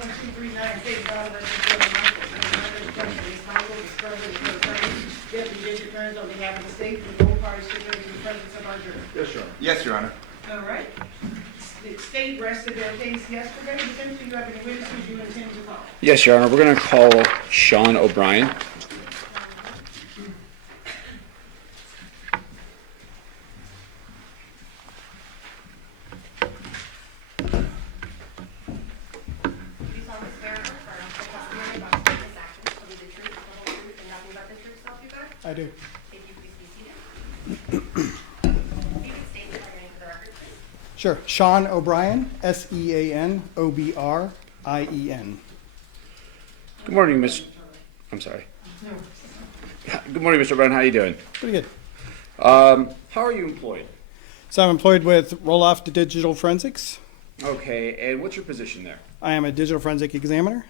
7239, State Trial versus Devyn Michaels. Ms. Michaels is currently the attorney. Deputy District Attorney on behalf of the state, with both parties stipulated in the presence of our jury. Yes, Your Honor. Yes, Your Honor. All right. The state rested their case yesterday. Defendant, do you have any witnesses you intend to call? Yes, Your Honor. We're going to call Sean O'Brien. I do. If you please be seated. If you could state your name for the record, please. Sure. Sean O'Brien, Seanobrien. Good morning, Miss. I'm sorry. Good morning, Mr. O'Brien. How are you doing? Pretty good. How are you employed? So I'm employed with Roll-Off Digital Forensics. Okay, and what's your position there? I am a digital forensic examiner.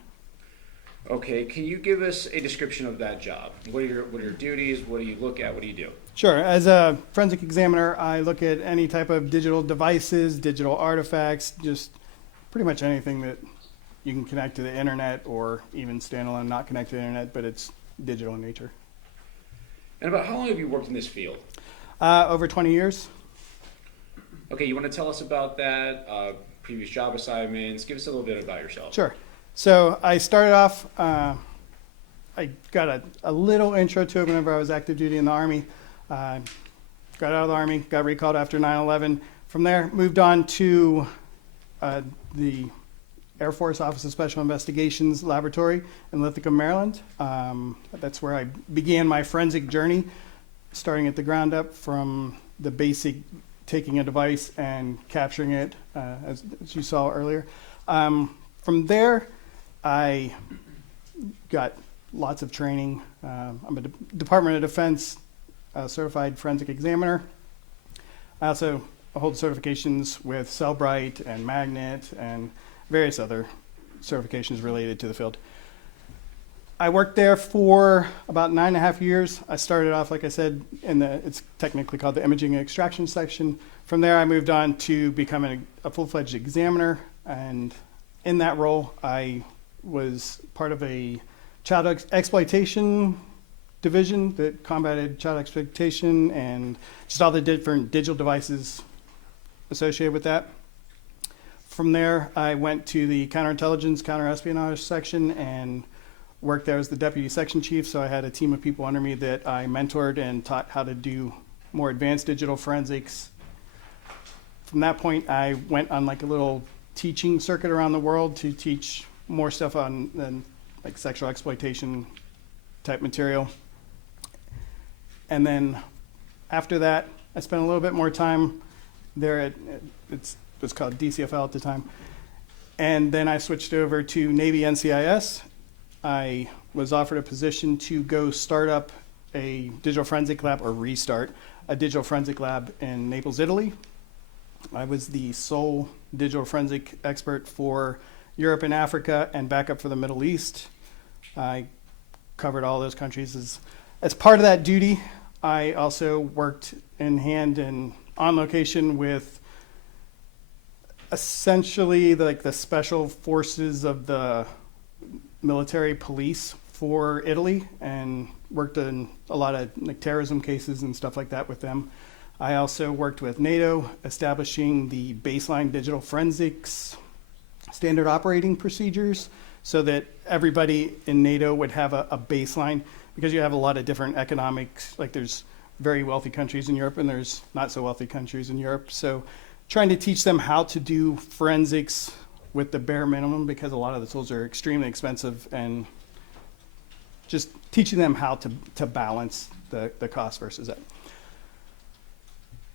Okay, can you give us a description of that job? What are your duties? What do you look at? What do you do? Sure. As a forensic examiner, I look at any type of digital devices, digital artifacts, just pretty much anything that you can connect to the internet or even standalone, not connect to the internet, but it's digital in nature. And about how long have you worked in this field? Over 20 years. Okay, you want to tell us about that, previous job assignments? Give us a little bit about yourself. Sure. So I started off, I got a little intro to it whenever I was active duty in the Army. Got out of the Army, got recalled after 9/11. From there, moved on to the Air Force Office of Special Investigations Laboratory in Lithicum, Maryland. That's where I began my forensic journey, starting at the ground up from the basic taking a device and capturing it, as you saw earlier. From there, I got lots of training. I'm a Department of Defense certified forensic examiner. I also hold certifications with Cellbrite and Magnet and various other certifications related to the field. I worked there for about 9.5 years. I started off, like I said, it's technically called the imaging and extraction section. From there, I moved on to becoming a full-fledged examiner, and in that role, I was part of a child exploitation division that combated child exploitation and just all the different digital devices associated with that. From there, I went to the counterintelligence, counterespionage section and worked there as the deputy section chief. So I had a team of people under me that I mentored and taught how to do more advanced digital forensics. From that point, I went on like a little teaching circuit around the world to teach more stuff on like sexual exploitation type material. And then after that, I spent a little bit more time there at, it was called DCFL at the time. And then I switched over to Navy NCIS. I was offered a position to go start up a digital forensic lab, or restart a digital forensic lab in Naples, Italy. I was the sole digital forensic expert for Europe and Africa and backup for the Middle East. I covered all those countries. As part of that duty, I also worked in hand and on location with essentially like the special forces of the military police for Italy and worked in a lot of like terrorism cases and stuff like that with them. I also worked with NATO, establishing the baseline digital forensics standard operating procedures so that everybody in NATO would have a baseline, because you have a lot of different economics, like there's very wealthy countries in Europe and there's not so wealthy countries in Europe. So trying to teach them how to do forensics with the bare minimum, because a lot of the tools are extremely expensive, and just teaching them how to balance the cost versus that.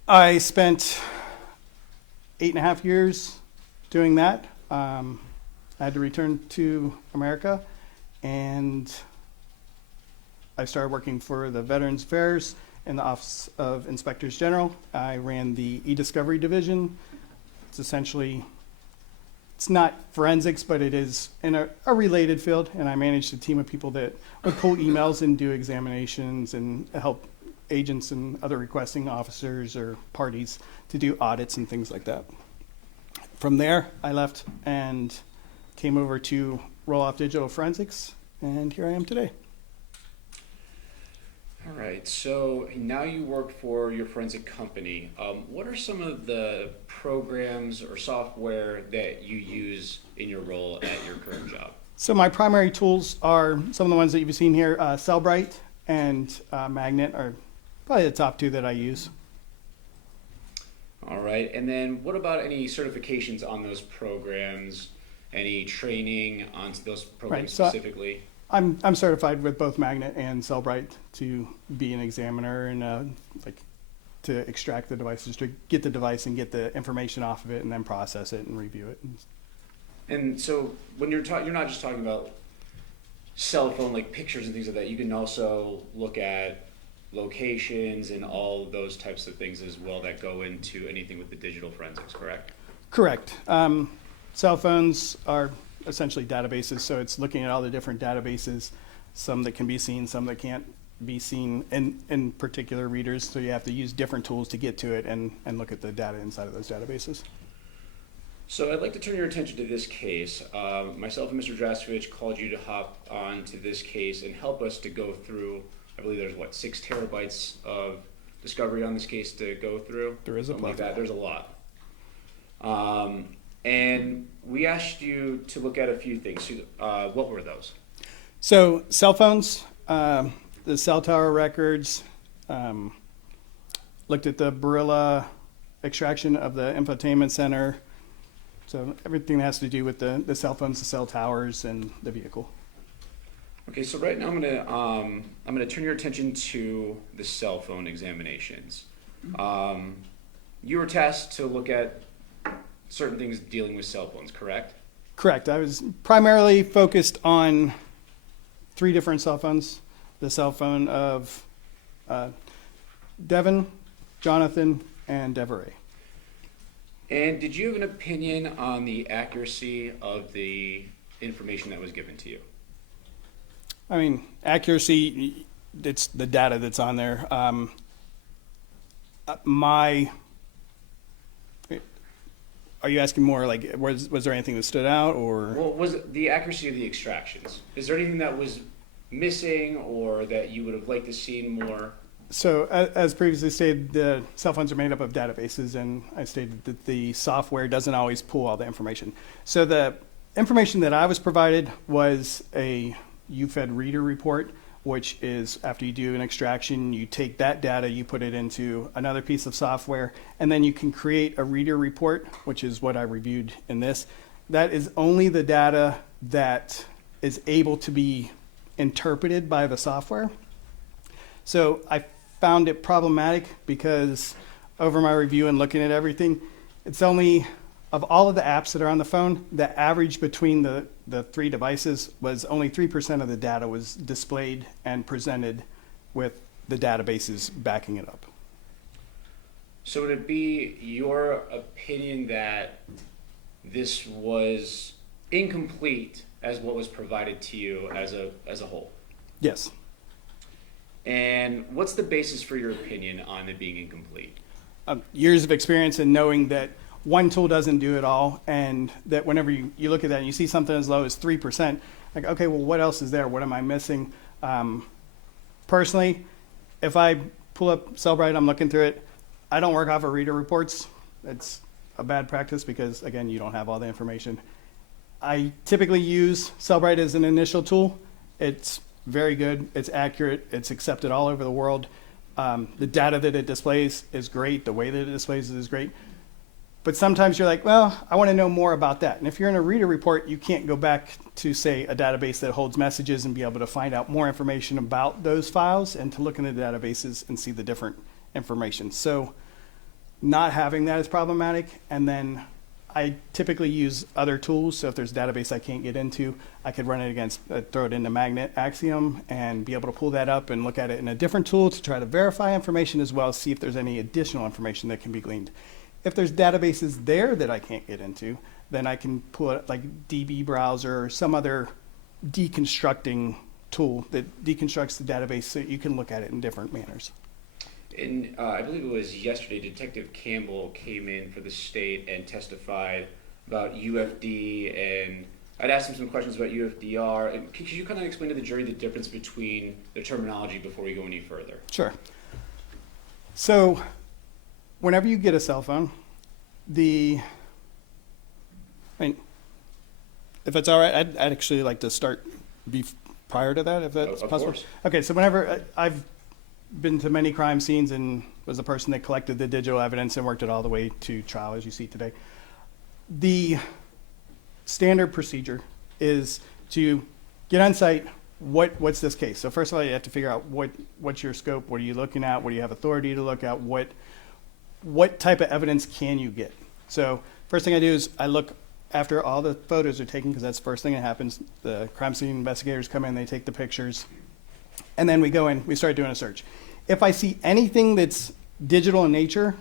I spent 8.5 years doing that. I had to return to America, and I started working for the Veterans Affairs in the Office of Inspectors General. I ran the e-discovery division. It's essentially, it's not forensics, but it is in a related field, and I managed a team of people that would pull emails and do examinations and help agents and other requesting officers or parties to do audits and things like that. From there, I left and came over to roll off digital forensics, and here I am today. All right, so now you work for your forensic company. What are some of the programs or software that you use in your role at your current job? So my primary tools are some of the ones that you've seen here. Cellbrite and Magnet are probably the top two that I use. All right, and then what about any certifications on those programs? Any training on those programs Right, so specifically? I'm certified with both Magnet and Cellbrite to be an examiner and to extract the devices, to get the device and get the information off of it, and then process it and review it. And so when you're not just talking about cell phone like pictures and things like that. You can also look at locations and all of those types of things as well that go into anything with the digital forensics. Correct? Correct. Cell phones are essentially databases, so it's looking at all the different databases, some that can be seen, some that can't be seen in particular readers, so you have to use different tools to get to it and look at the data inside of those databases. So I'd like to turn your attention to this case. Myself and Mr. Drastovich called you to hop on to this case and help us to go through, I believe there's 6 terabytes of discovery on this case to go through? There is a Something like plethora. that. There's a lot. And we asked you to look at a few things. What were those? So cell phones, the cell tower records, looked at the Barilla extraction of the infotainment center. So everything that has to do with the cell phones, the cell towers, and the vehicle. Okay, so right now I'm gonna turn your attention to the cell phone examinations. You were tasked to look at certain things dealing with cell phones, correct? Correct. I was primarily focused on 3 different cell phones. The cell phone of Devyn, Jonathan, and Deveray. And did you have an opinion on the accuracy of the information that was given to you? I mean, accuracy, it's the data that's on there. Are you asking more like, was there anything that stood out, or? Well, was it the accuracy of the extractions? Is there anything that was missing or that you would have liked to see more? So as previously stated, the cell phones are made up of databases, and I stated that the software doesn't always pull all the information. So the information that I was provided was a UFED reader report, which is after you do an extraction, you take that data, you put it into another piece of software, and then you can create a reader report, which is what I reviewed in this. That is only the data that is able to be interpreted by the software. So I found it problematic because over my review and looking at everything, it's only, of all of the apps that are on the phone, the average between the 3 devices was only 3% of the data was displayed and presented with the databases backing it up. So would it be your opinion that this was incomplete as what was provided to you as a whole? Yes. And what's the basis for your opinion on it being incomplete? Years of experience in knowing that one tool doesn't do it all, and that whenever you look at that and you see something as low as 3%, like, okay, well, what else is there? What am I missing? Personally, if I pull up Cellbrite, I'm looking through it, I don't work off of reader reports. It's a bad practice because, again, you don't have all the information. I typically use Cellbrite as an initial tool. It's very good. It's accurate. It's accepted all over the world. The data that it displays is great. The way that it displays it is great. But sometimes you're like, well, I want to know more about that. And if you're in a reader report, you can't go back to, say, a database that holds messages and be able to find out more information about those files and to look in the databases and see the different information. So not having that is problematic. And then I typically use other tools. So if there's a database I can't get into, I could run it against, throw it into Magnet Axiom and be able to pull that up and look at it in a different tool to try to verify information as well as see if there's any additional information that can be gleaned. If there's databases there that I can't get into, then I can pull it like DB browser or some other deconstructing tool that deconstructs the database so you can look at it in different manners. And I believe it was yesterday, Detective Campbell came in for the state and testified about UFD and I'd asked him some questions about UFDR. And could you kind of explain to the jury the difference between the terminology before we go any further? Sure. So, whenever you get a cell phone, I mean, if it's all right, I'd actually like to start prior to that, if that's Of possible. course. Okay, so whenever I've been to many crime scenes and was the person that collected the digital evidence and worked it all the way to trial, as you see today. The standard procedure is to get on site. What's this case? So first of all, you have to figure out what's your scope. What are you looking at? What do you have authority to look at? What type of evidence can you get? So first thing I do is I look after all the photos are taken, because that's the first thing that happens. The crime scene investigators come in, they take the pictures, and then we go in, we start doing a search. If I see anything that's digital in nature,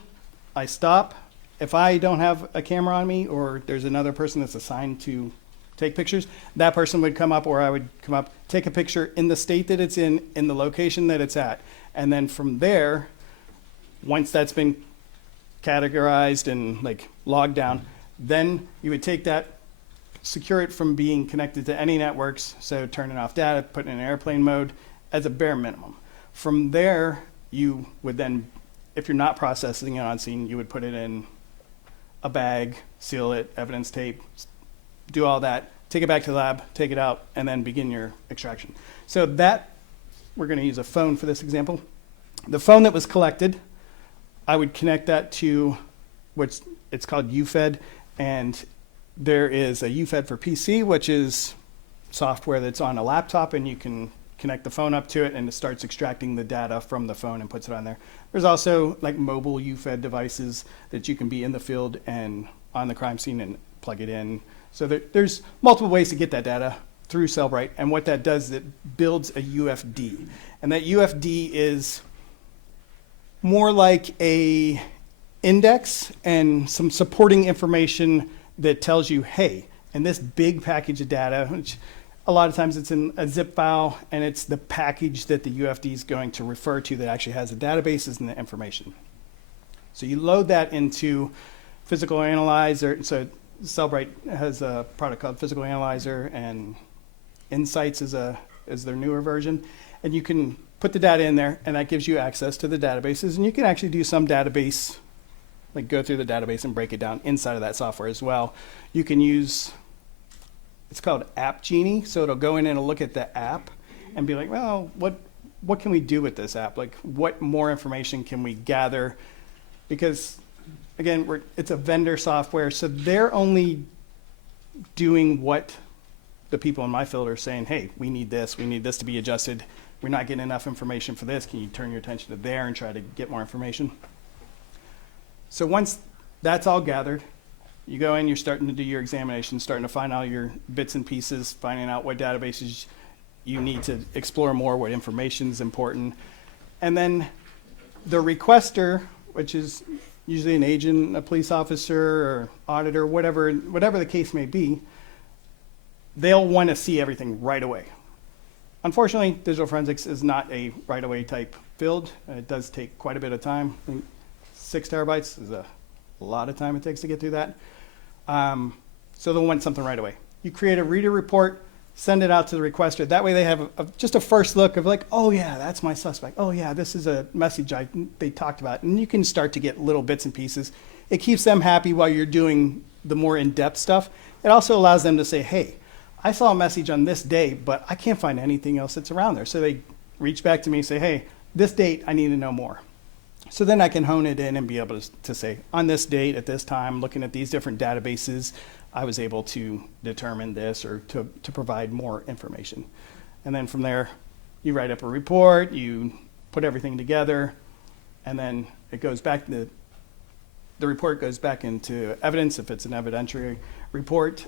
I stop. If I don't have a camera on me, or there's another person that's assigned to take pictures, that person would come up, or I would come up, take a picture in the state that it's in the location that it's at. And then from there, once that's been categorized and like logged down, then you would take that, secure it from being connected to any networks, so turning off data, put it in airplane mode as a bare minimum. From there, you would then, if you're not processing it on scene, you would put it in a bag, seal it, evidence tape, do all that, take it back to the lab, take it out, and then begin your extraction. So that, we're going to use a phone for this example. The phone that was collected, I would connect that to it's called UFED, and there is a UFED for PC, which is software that's on a laptop, and you can connect the phone up to it, and it starts extracting the data from the phone and puts it on there. There's also like mobile UFED devices that you can be in the field and on the crime scene and plug it in. So there's multiple ways to get that data through Cellbrite, and what that does is it builds a UFD. And that UFD is more like a index and some supporting information that tells you, hey, in this big package of data, which a lot of times it's in a zip file, and it's the package that the UFD is going to refer to that actually has the databases and the information. So you load that into Physical Analyzer. So Cellbrite has a product called Physical Analyzer, and Insights is their newer version. And you can put the data in there, and that gives you access to the databases. And you can actually do some database, like go through the database and break it down inside of that software as well. You can use, it's called App Genie, so it'll go in and it'll look at the app and be like, well, what can we do with this app? Like, what more information can we gather? Because, again, it's a vendor software, so they're only doing what the people in my field are saying, hey, we need this to be adjusted. We're not getting enough information for this. Can you turn your attention to there and try to get more information? So once that's all gathered, you go in, you're starting to do your examination, starting to find all your bits and pieces, finding out what databases you need to explore more, what information is important. And then the requester, which is usually an agent, a police officer, or auditor, whatever the case may be, they'll want to see everything right away. Unfortunately, digital forensics is not a right-away type field. It does take quite a bit of time. 6 terabytes is a lot of time it takes to get through that. So they'll want something right away. You create a reader report, send it out to the requester. That way they have just a first look of like, oh yeah, that's my suspect. Oh yeah, this is a message they talked about. And you can start to get little bits and pieces. It keeps them happy while you're doing the more in-depth stuff. It also allows them to say, hey, I saw a message on this day, but I can't find anything else that's around there. So they reach back to me and say, hey, this date, I need to know more. So then I can hone it in and be able to say, on this date, at this time, looking at these different databases, I was able to determine this or to provide more information. And then from there, you write up a report, you put everything together, and then it goes back, the report goes back into evidence if it's an evidentiary report.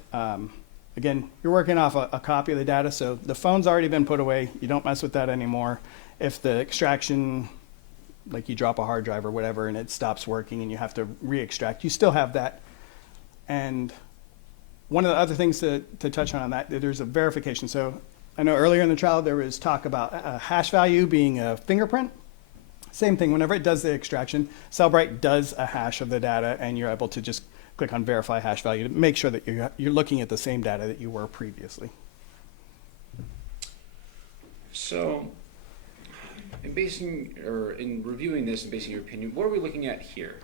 Again, you're working off a copy of the data, so the phone's already been put away. You don't mess with that anymore. If the extraction, like you drop a hard drive or whatever and it stops working and you have to re-extract, you still have that. And one of the other things to touch on that, there's a verification. So I know earlier in the trial there was talk about a hash value being a fingerprint. Same thing, whenever it does the extraction, Cellbrite does a hash of the data and you're able to just click on verify hash value to make sure that you're looking at the same data that you were previously. So, in reviewing this and basing your opinion, what are we looking at here?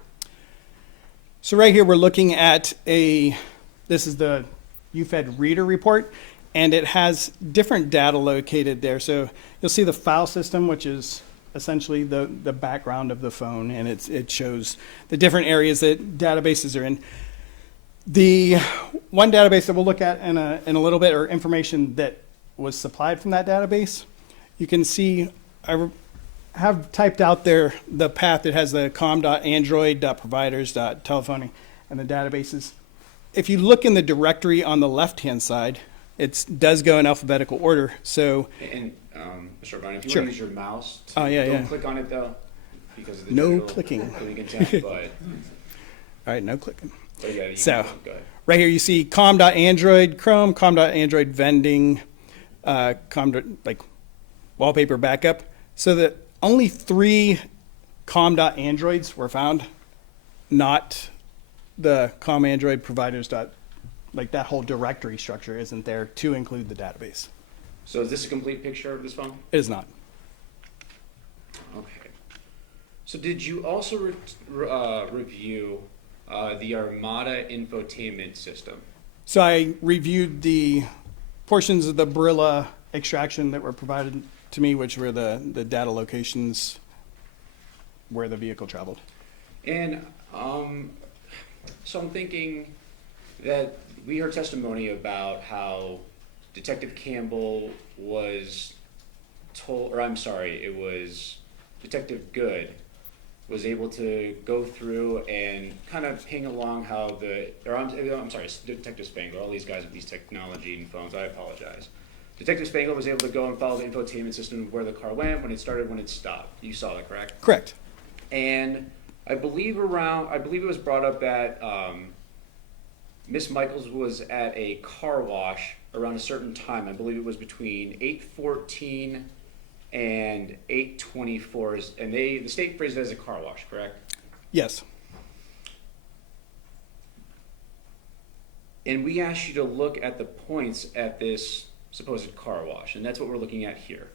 So right here we're looking at this is the UFED reader report, and it has different data located there. So you'll see the file system, which is essentially the background of the phone, and it shows the different areas that databases are in. The one database that we'll look at in a little bit, or information that was supplied from that database, you can see I have typed out there the path that has the com.android.providers.telephony and the databases. If you look in the directory on the left-hand side, it does go in alphabetical order. So, And Mr. O'Brien, if you Sure. want to use your mouse, don't click on it though, because of the No general clicking. intent, but all right, no clicking. yeah, you So- go ahead. Right here you see com.android Chrome, com.android vending, like wallpaper backup. So that only 3 com.androids were found, not the com.android providers. Like that whole directory structure isn't there to include the database. So is this a complete picture of this phone? It is not. Okay. So did you also review the Armada infotainment system? So I reviewed the portions of the Barilla extraction that were provided to me, which were the data locations where the vehicle traveled. And so I'm thinking that we heard testimony about how Detective Campbell was told, or I'm sorry, it was Detective Good was able to go through and kind of ping along how I'm sorry, Detective Spangler, all these guys with these technology and phones, I apologize. Detective Spangler was able to go and follow the infotainment system of where the car went, when it started, when it stopped. You saw that, correct? Correct. And I believe it was brought up that Miss Michaels was at a car wash around a certain time. I believe it was between 8:14 and 8:24, and the state phrased it as a car wash, correct? Yes. And we asked you to look at the points at this supposed car wash, and that's what we're looking at here.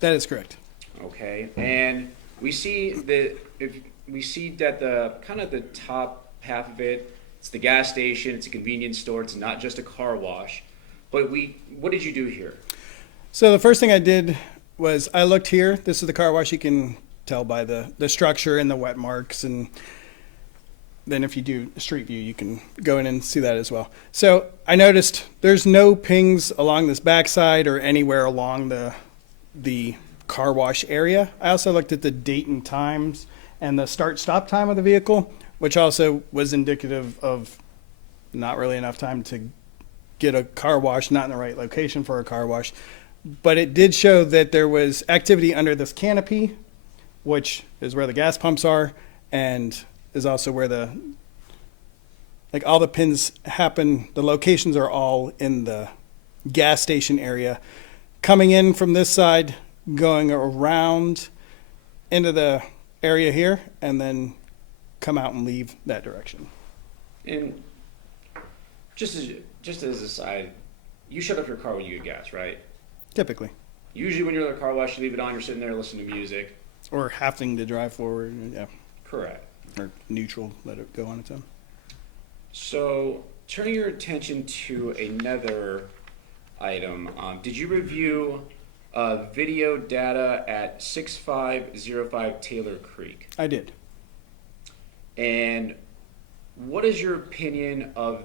That is correct. Okay, and we see that the kind of the top half of it, it's the gas station, it's a convenience store, it's not just a car wash. But what did you do here? So the first thing I did was I looked here. This is the car wash. You can tell by the structure and the wet marks, and then if you do street view, you can go in and see that as well. So I noticed there's no pings along this backside or anywhere along the car wash area. I also looked at the date and times and the start-stop time of the vehicle, which also was indicative of not really enough time to get a car wash, not in the right location for a car wash. But it did show that there was activity under this canopy, which is where the gas pumps are, and is also where all the pins happen. The locations are all in the gas station area. Coming in from this side, going around into the area here, and then come out and leave that direction. And just as a side, you shut off your car when you get gas, right? Typically. Usually when you're at a car wash, you leave it on, you're sitting there listening to music. Or having to drive forward, yeah. Correct. Or neutral, let it go on its own. So, turning your attention to another item, did you review video data at 6505 Taylor Creek? I did. And what is your opinion of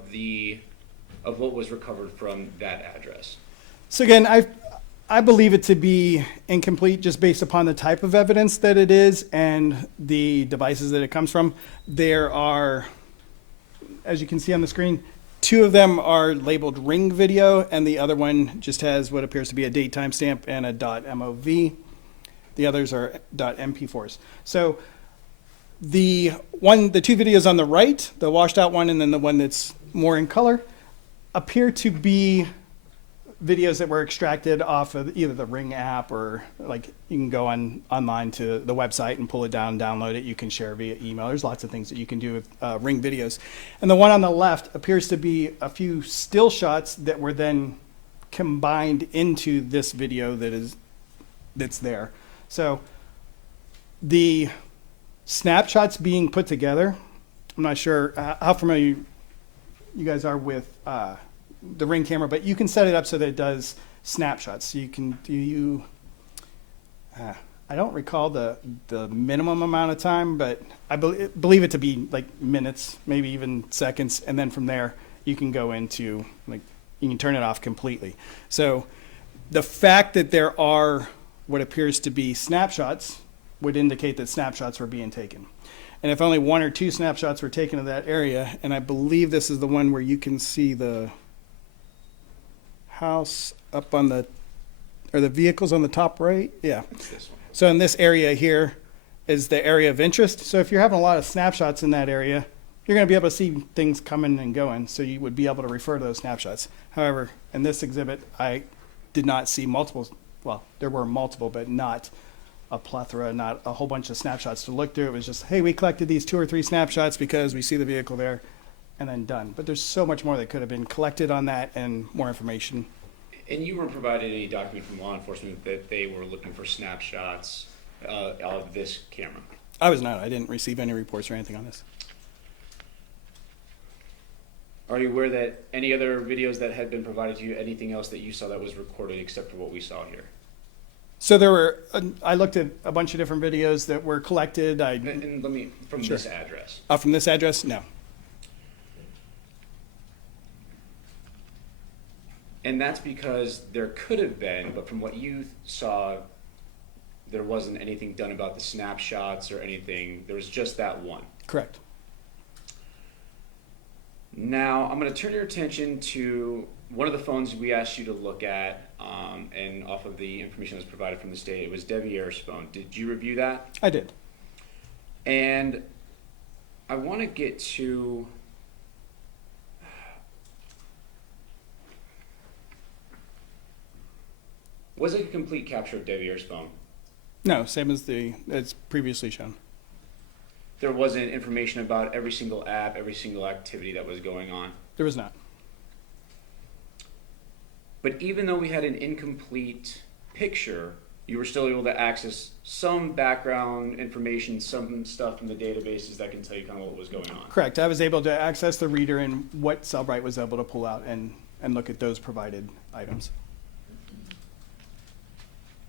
what was recovered from that address? So again, I believe it to be incomplete just based upon the type of evidence that it is and the devices that it comes from. There are, as you can see on the screen, 2 of them are labeled ring video, and the other one just has what appears to be a date timestamp and a .mov. The others are .mp4s. So the 2 videos on the right, the washed out one and then the one that's more in color, appear to be videos that were extracted off of either the Ring app or like you can go online to the website and pull it down, download it. You can share via email. There's lots of things that you can do with Ring videos. And the one on the left appears to be a few still shots that were then combined into this video that's there. So the snapshots being put together, I'm not sure how familiar you guys are with the Ring camera, but you can set it up so that it does snapshots. So you can I don't recall the minimum amount of time, but I believe it to be like minutes, maybe even seconds, and then from there you can go into like you can turn it off completely. So the fact that there are what appears to be snapshots would indicate that snapshots were being taken. And if only 1 or 2 snapshots were taken of that area, and I believe this is the one where you can see the house up on the vehicles on the top right? Yeah. It's this one. So in this area here is the area of interest. So if you're having a lot of snapshots in that area, you're going to be able to see things coming and going. So you would be able to refer to those snapshots. However, in this exhibit, I did not see multiple. Well, there were multiple, but not a plethora, not a whole bunch of snapshots to look through. It was just, hey, we collected these 2 or 3 snapshots because we see the vehicle there, and then done. But there's so much more that could have been collected on that and more information. And you weren't provided any document from law enforcement that they were looking for snapshots of this camera? I was not. I didn't receive any reports or anything on this. Are you aware that any other videos that had been provided to you, anything else that you saw that was recorded except for what we saw here? So there were, I looked at a bunch of different videos that were collected. And let me, from Sure. this address. From this address? No. And that's because there could have been, but from what you saw, there wasn't anything done about the snapshots or anything. There was just that one. Correct. Now, I'm going to turn your attention to one of the phones we asked you to look at, and off of the information that was provided from the state. It was Devyn's phone. Did you review that? I did. And I want to get to was it a complete capture of Devyn's phone? No, same as previously shown. There wasn't information about every single app, every single activity that was going on. There was not. But even though we had an incomplete picture, you were still able to access some background information, some stuff from the databases that can tell you kind of what was going on. Correct. I was able to access the reader and what Cellbrite was able to pull out and look at those provided items.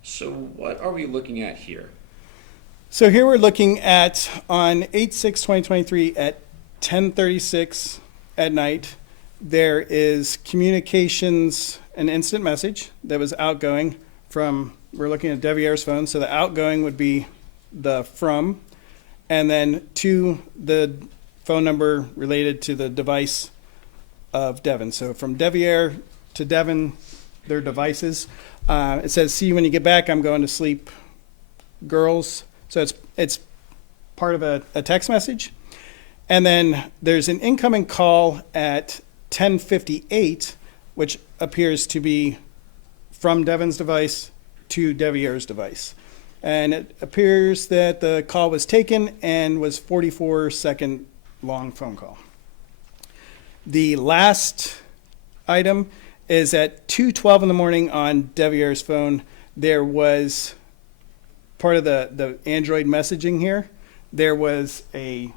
So what are we looking at here? So here we're looking at on 8/6/2023 at 10:36 at night, there is communications, an instant message that was outgoing from, we're looking at Devyn's phone. So the outgoing would be the from, and then to the phone number related to the device of Devyn. So from Devyn to Devyn, their devices. It says, see you when you get back. I'm going to sleep, girls. So it's part of a text message. And then there's an incoming call at 10:58, which appears to be from Devyn's device to Devyn's device. And it appears that the call was taken and was 44-second long phone call. The last item is at 2:12 in the morning on Devyn's phone. There was part of the Android messaging here. There was a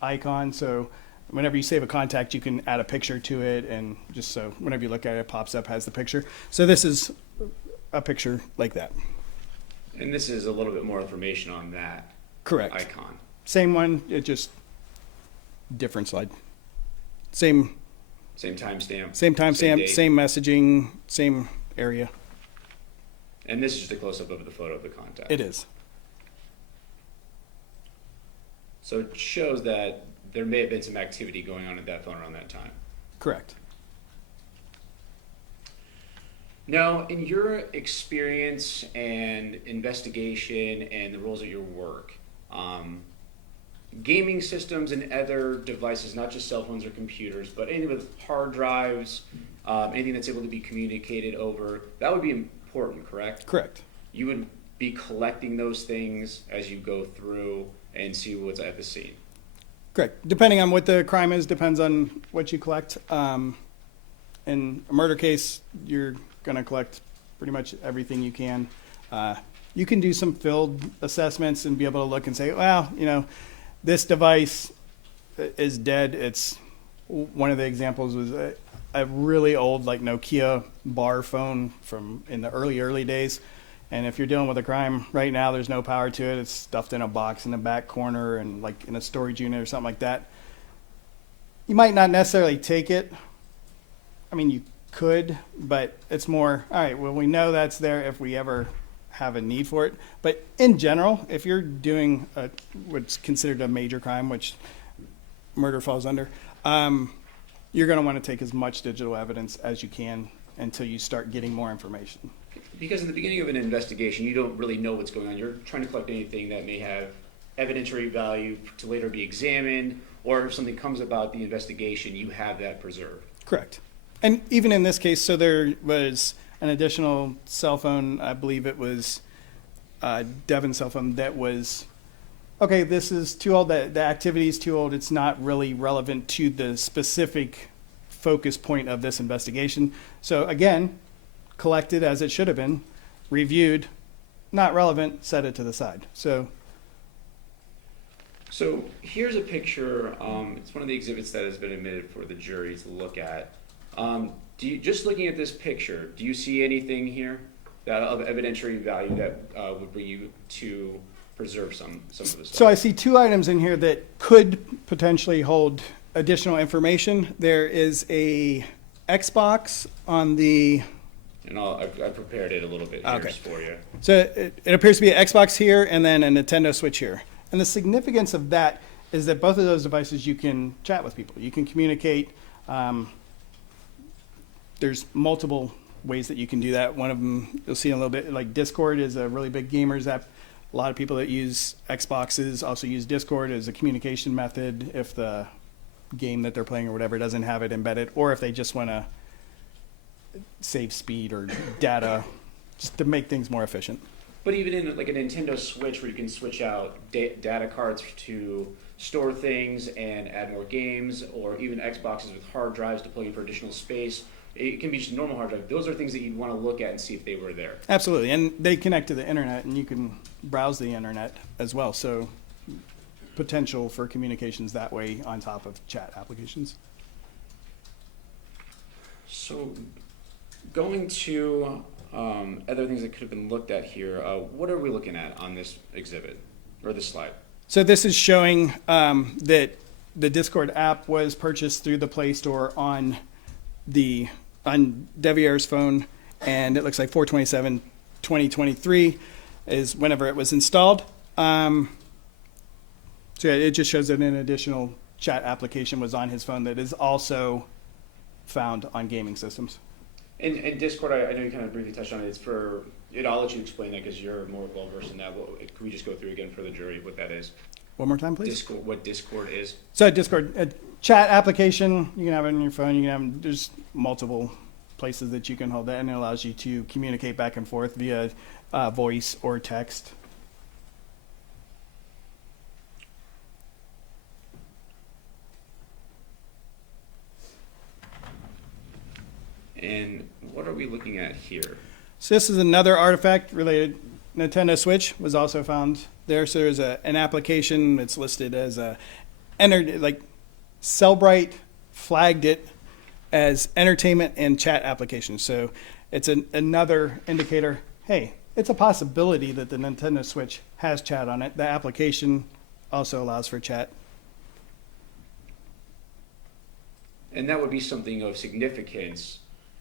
icon, so whenever you save a contact, you can add a picture to it, and just so whenever you look at it, it pops up, has the picture. So this is a picture like that. And this is a little bit more information on that Correct. icon. Same one, it just different slide. Same timestamp. Same timestamp, date. same messaging, same area. And this is just a close-up of the photo of the contact. It is. So it shows that there may have been some activity going on at that phone around that time. Correct. Now, in your experience and investigation and the roles of your work, gaming systems and other devices, not just cell phones or computers, but anything with hard drives, anything that's able to be communicated over, that would be important, correct? Correct. You would be collecting those things as you go through and see what's at the scene. Correct. Depending on what the crime is, depends on what you collect. In a murder case, you're going to collect pretty much everything you can. You can do some field assessments and be able to look and say, well, this device is dead. It's one of the examples was a really old like Nokia bar phone from in the early days. And if you're dealing with a crime right now, there's no power to it. It's stuffed in a box in the back corner and like in a storage unit or something like that. You might not necessarily take it. I mean, you could, but it's more, all right, well, we know that's there if we ever have a need for it. But in general, if you're doing what's considered a major crime, which murder falls under, you're going to want to take as much digital evidence as you can until you start getting more information. Because in the beginning of an investigation, you don't really know what's going on. You're trying to collect anything that may have evidentiary value to later be examined, or if something comes about the investigation, you have that preserved. Correct. And even in this case, so there was an additional cell phone, I believe it was Devyn's cell phone, that was, okay, this is too old, the activity is too old, it's not really relevant to the specific focus point of this investigation. So again, collected as it should have been, reviewed, not relevant, set it to the side. So here's a picture. It's one of the exhibits that has been admitted for the jury to look at. Just looking at this picture, do you see anything here that of evidentiary value that would bring you to preserve some of the stuff? So I see two items in here that could potentially hold additional information. There is a Xbox on the... And I prepared it a little bit here just for you. So it appears to be an Xbox here and then a Nintendo Switch here. And the significance of that is that both of those devices you can chat with people. You can communicate. There's multiple ways that you can do that. One of them you'll see in a little bit, like Discord is a really big gamers app. A lot of people that use Xboxes also use Discord as a communication method if the game that they're playing or whatever doesn't have it embedded, or if they just want to save speed or data just to make things more efficient. But even in like a Nintendo Switch where you can switch out data cards to store things and add more games, or even Xboxes with hard drives to plug in for additional space, it can be just a normal hard drive. Those are things that you'd want to look at and see if they were there. Absolutely, and they connect to the internet and you can browse the internet as well. So potential for communications that way on top of chat applications. So going to other things that could have been looked at here, what are we looking at on this exhibit or this slide? So this is showing that the Discord app was purchased through the Play Store on Devier's phone, and it looks like 4/27/2023 is whenever it was installed. So yeah, it just shows that an additional chat application was on his phone that is also found on gaming systems. And Discord, I know you kind of briefly touched on it. I'll let you explain that because you're more well versed in that. Can we just go through again for the jury what that is? One more time, please. Discord, what Discord is? So Discord, a chat application, you can have it on your phone. You can have, there's multiple places that you can hold that, and it allows you to communicate back and forth via voice or text. And what are we looking at here? So this is another artifact related. Nintendo Switch was also found there. So there's an application that's listed as Cellbrite flagged it as entertainment and chat application. So it's another indicator. Hey, it's a possibility that the Nintendo Switch has chat on it. The application also allows for chat. And that would be something of significance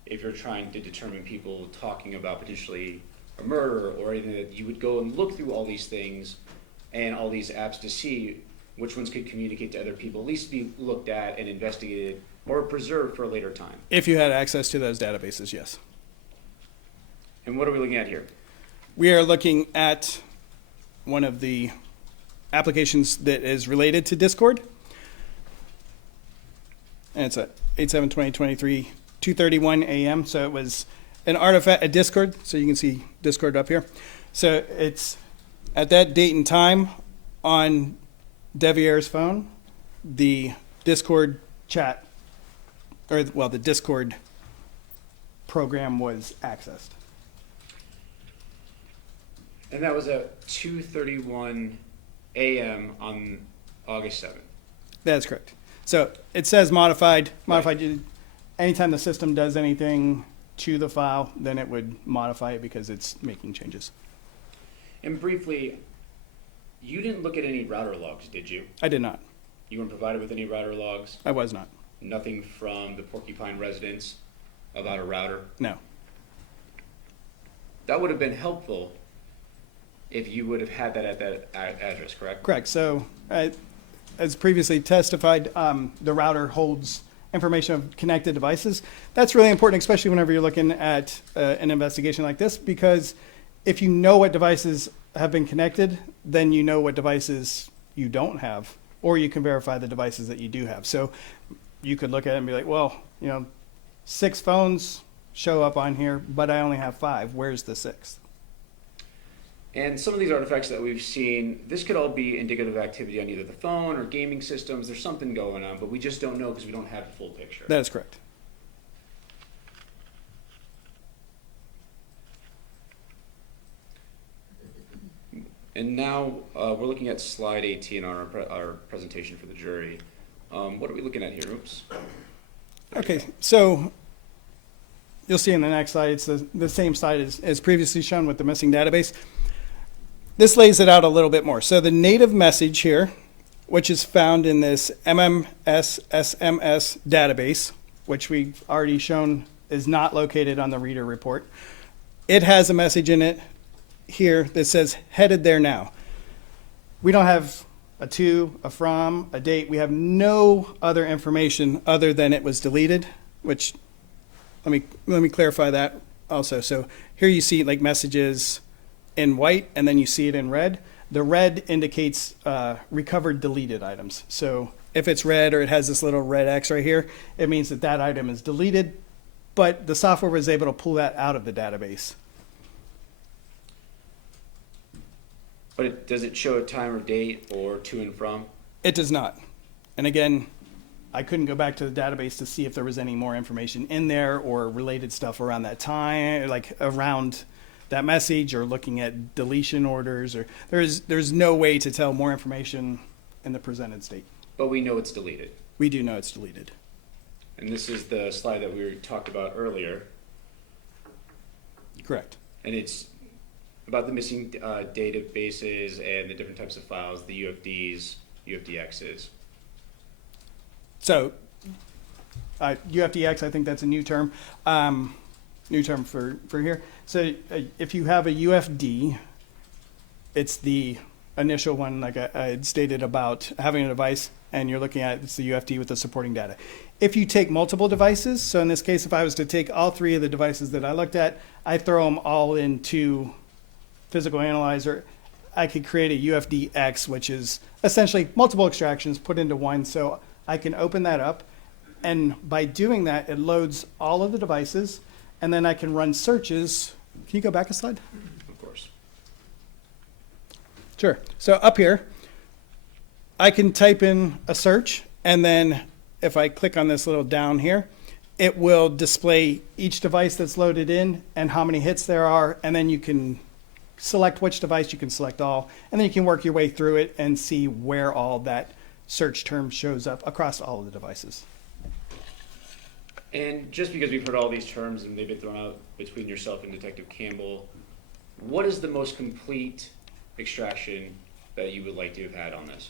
if you're trying to determine people talking about potentially a murder or anything, that you would go and look through all these things and all these apps to see which ones could communicate to other people, at least be looked at and investigated or preserved for a later time. If you had access to those databases, yes. And what are we looking at here? We are looking at one of the applications that is related to Discord. And it's a 8/7/2023 2:31 a.m. So it was an artifact, a Discord. So you can see Discord up here. So it's at that date and time on Devier's phone, the Discord chat, or well, the Discord program was accessed. And that was at 2:31 a.m. on August 7th. That's correct. So it says modified. Anytime the system does anything to the file, then it would modify it because it's making changes. And briefly, you didn't look at any router logs, did you? I did not. You weren't provided with any router logs? I was not. Nothing from the Porcupine residents about a router? No. That would have been helpful if you would have had that at that address, correct? Correct. So, as previously testified, the router holds information of connected devices. That's really important, especially whenever you're looking at an investigation like this, because if you know what devices have been connected, then you know what devices you don't have, or you can verify the devices that you do have. So you could look at it and be like, well, 6 phones show up on here, but I only have 5. Where's the 6th? And some of these artifacts that we've seen, this could all be indicative of activity on either the phone or gaming systems. There's something going on, but we just don't know because we don't have the full picture. That is correct. And now we're looking at slide 18 on our presentation for the jury. What are we looking at here? Oops. Okay, so you'll see in the next slide, it's the same slide as previously shown with the missing database. This lays it out a little bit more. So the native message here, which is found in this MMS SMS database, which we've already shown is not located on the reader report, it has a message in it here that says headed there now. We don't have a to, a from, a date. We have no other information other than it was deleted, which let me clarify that also. So here you see like messages in white, and then you see it in red. The red indicates recovered deleted items. So if it's red or it has this little red X right here, it means that that item is deleted, but the software was able to pull that out of the database. But does it show a time or date or to and from? It does not. And again, I couldn't go back to the database to see if there was any more information in there or related stuff around that time, like around that message, or looking at deletion orders, or there's no way to tell more information in the presented state. But we know it's deleted. We do know it's deleted. And this is the slide that we talked about earlier. Correct. And it's about the missing databases and the different types of files, the UFDs, UFDXs. So UFDX, I think that's a new term. New term for here. So if you have a UFD, it's the initial one, like I had stated about having a device, and you're looking at it's the UFD with the supporting data. If you take multiple devices, so in this case, if I was to take all 3 of the devices that I looked at, I throw them all into Physical Analyzer, I could create a UFDX, which is essentially multiple extractions put into one. So I can open that up, and by doing that, it loads all of the devices, and then I can run searches. Can you go back a slide? Of course. Sure. So up here, I can type in a search, and then if I click on this little down here, it will display each device that's loaded in and how many hits there are, and then you can select which device, you can select all, and then you can work your way through it and see where all that search term shows up across all of the devices. And just because we've heard all these terms and they've been thrown out between yourself and Detective Campbell, what is the most complete extraction that you would like to have had on this?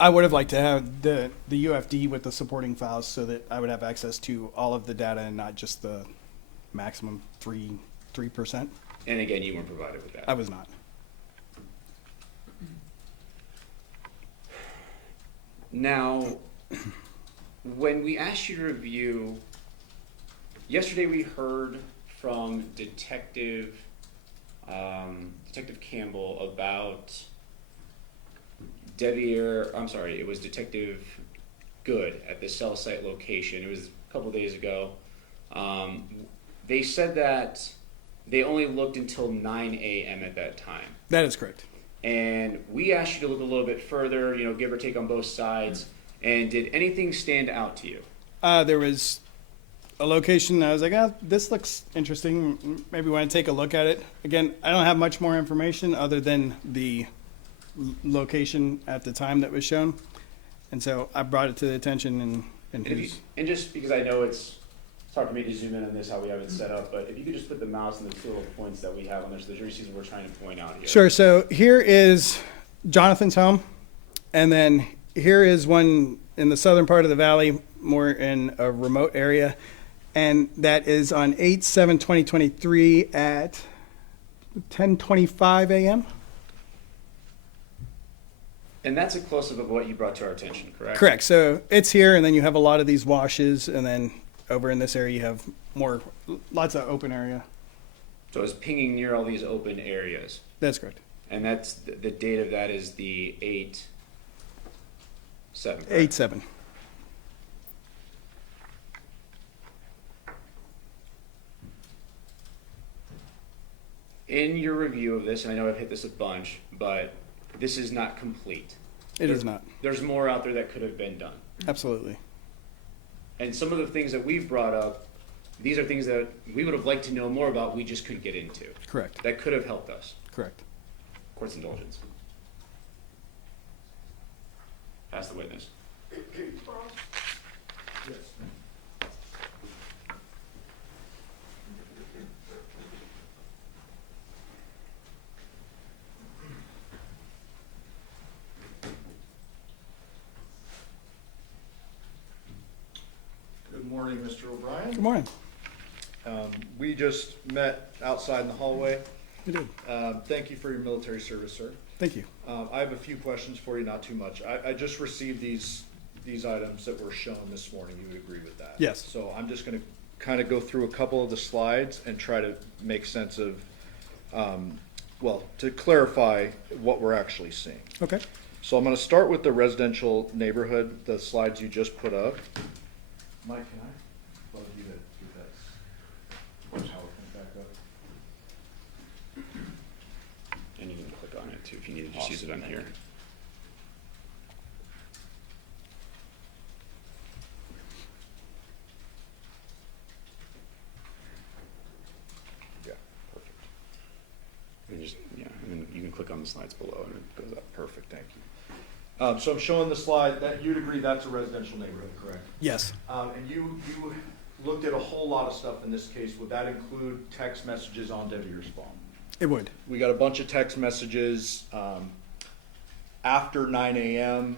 I would have liked to have the UFD with the supporting files so that I would have access to all of the data and not just the maximum 3%. And again, you weren't provided with that. I was not. Now, when we asked you to review, yesterday we heard from Detective Campbell about it was Detective Good at the cell site location. It was a couple days ago. They said that they only looked until 9 a.m. at that time. That is correct. And we asked you to look a little bit further, give or take on both sides. And did anything stand out to you? There was a location I was like, this looks interesting. Maybe want to take a look at it. Again, I don't have much more information other than the location at the time that was shown. And so I brought it to the attention and just because I know it's hard for me to zoom in on this, how we have it set up, but if you could just put the mouse on the two little points that we have on there so the jury sees what we're trying to point out here. Sure. So here is Jonathan's home. And then here is one in the southern part of the valley, more in a remote area. And that is on 8/7/2023 at 10:25 a.m. And that's a close-up of what you brought to our attention, correct? Correct. So it's here, and then you have a lot of these washes, and then over in this area you have lots of open area. So it's pinging near all these open areas. That's correct. And that's the date of that is the 8/7. 8/7. In your review of this, and I know I've hit this a bunch, but this is not complete. It is not. There's more out there that could have been done. Absolutely. And some of the things that we've brought up, these are things that we would have liked to know more about, we just couldn't get into. Correct. That could have helped us. Correct. Court's indulgence. Pass the witness. Good morning, Mr. O'Brien. Good morning. We just met outside in the hallway. We did. Thank you for your military service, sir. Thank you. I have a few questions for you, not too much. I just received these items that were shown this morning. You would agree with that? Yes. So I'm just going to kind of go through a couple of the slides and try to make sense of, to clarify what we're actually seeing. Okay. So I'm going to start with the residential neighborhood, the slides you just put up. Mike, can I bug you to get that PowerPoint back up? And you can click on it too if you need to just use it on here. Yeah, perfect. And then you can click on the slides below and it goes up. Perfect, thank you. So I'm showing the slide that you'd agree that's a residential neighborhood, correct? Yes. And you looked at a whole lot of stuff in this case. Would that include text messages on Devier's phone? It would. We got a bunch of text messages after 9 a.m.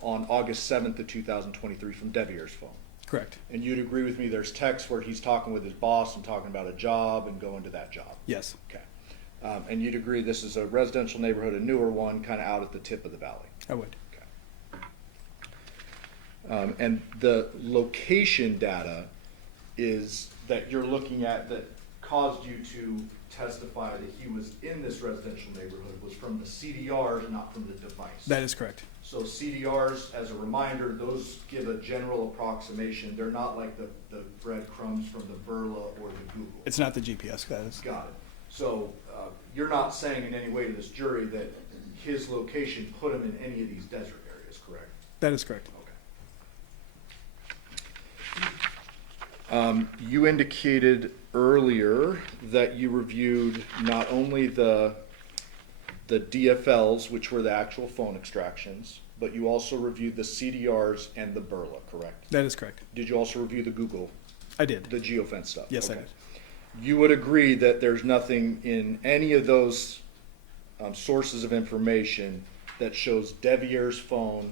On August 7th of 2023 from Devier's phone. Correct. And you'd agree with me there's text where he's talking with his boss and talking about a job and going to that job? Yes. Okay. And you'd agree this is a residential neighborhood, a newer one, kind of out at the tip of the valley? I would. Okay. And the location data is that you're looking at that caused you to testify that he was in this residential neighborhood was from the CDRs, not from the device. That is correct. So CDRs, as a reminder, those give a general approximation. They're not like the breadcrumbs from the Burla or the Google. It's not the GPS guys. Got it. So you're not saying in any way to this jury that his location put him in any of these desert areas, correct? That is correct. Okay. You indicated earlier that you reviewed not only the DFLs, which were the actual phone extractions, but you also reviewed the CDRs and the Burla, correct? That is correct. Did you also review the Google, I did. the geofence stuff? Yes, Okay. I did. You would agree that there's nothing in any of those sources of information that shows Devier's phone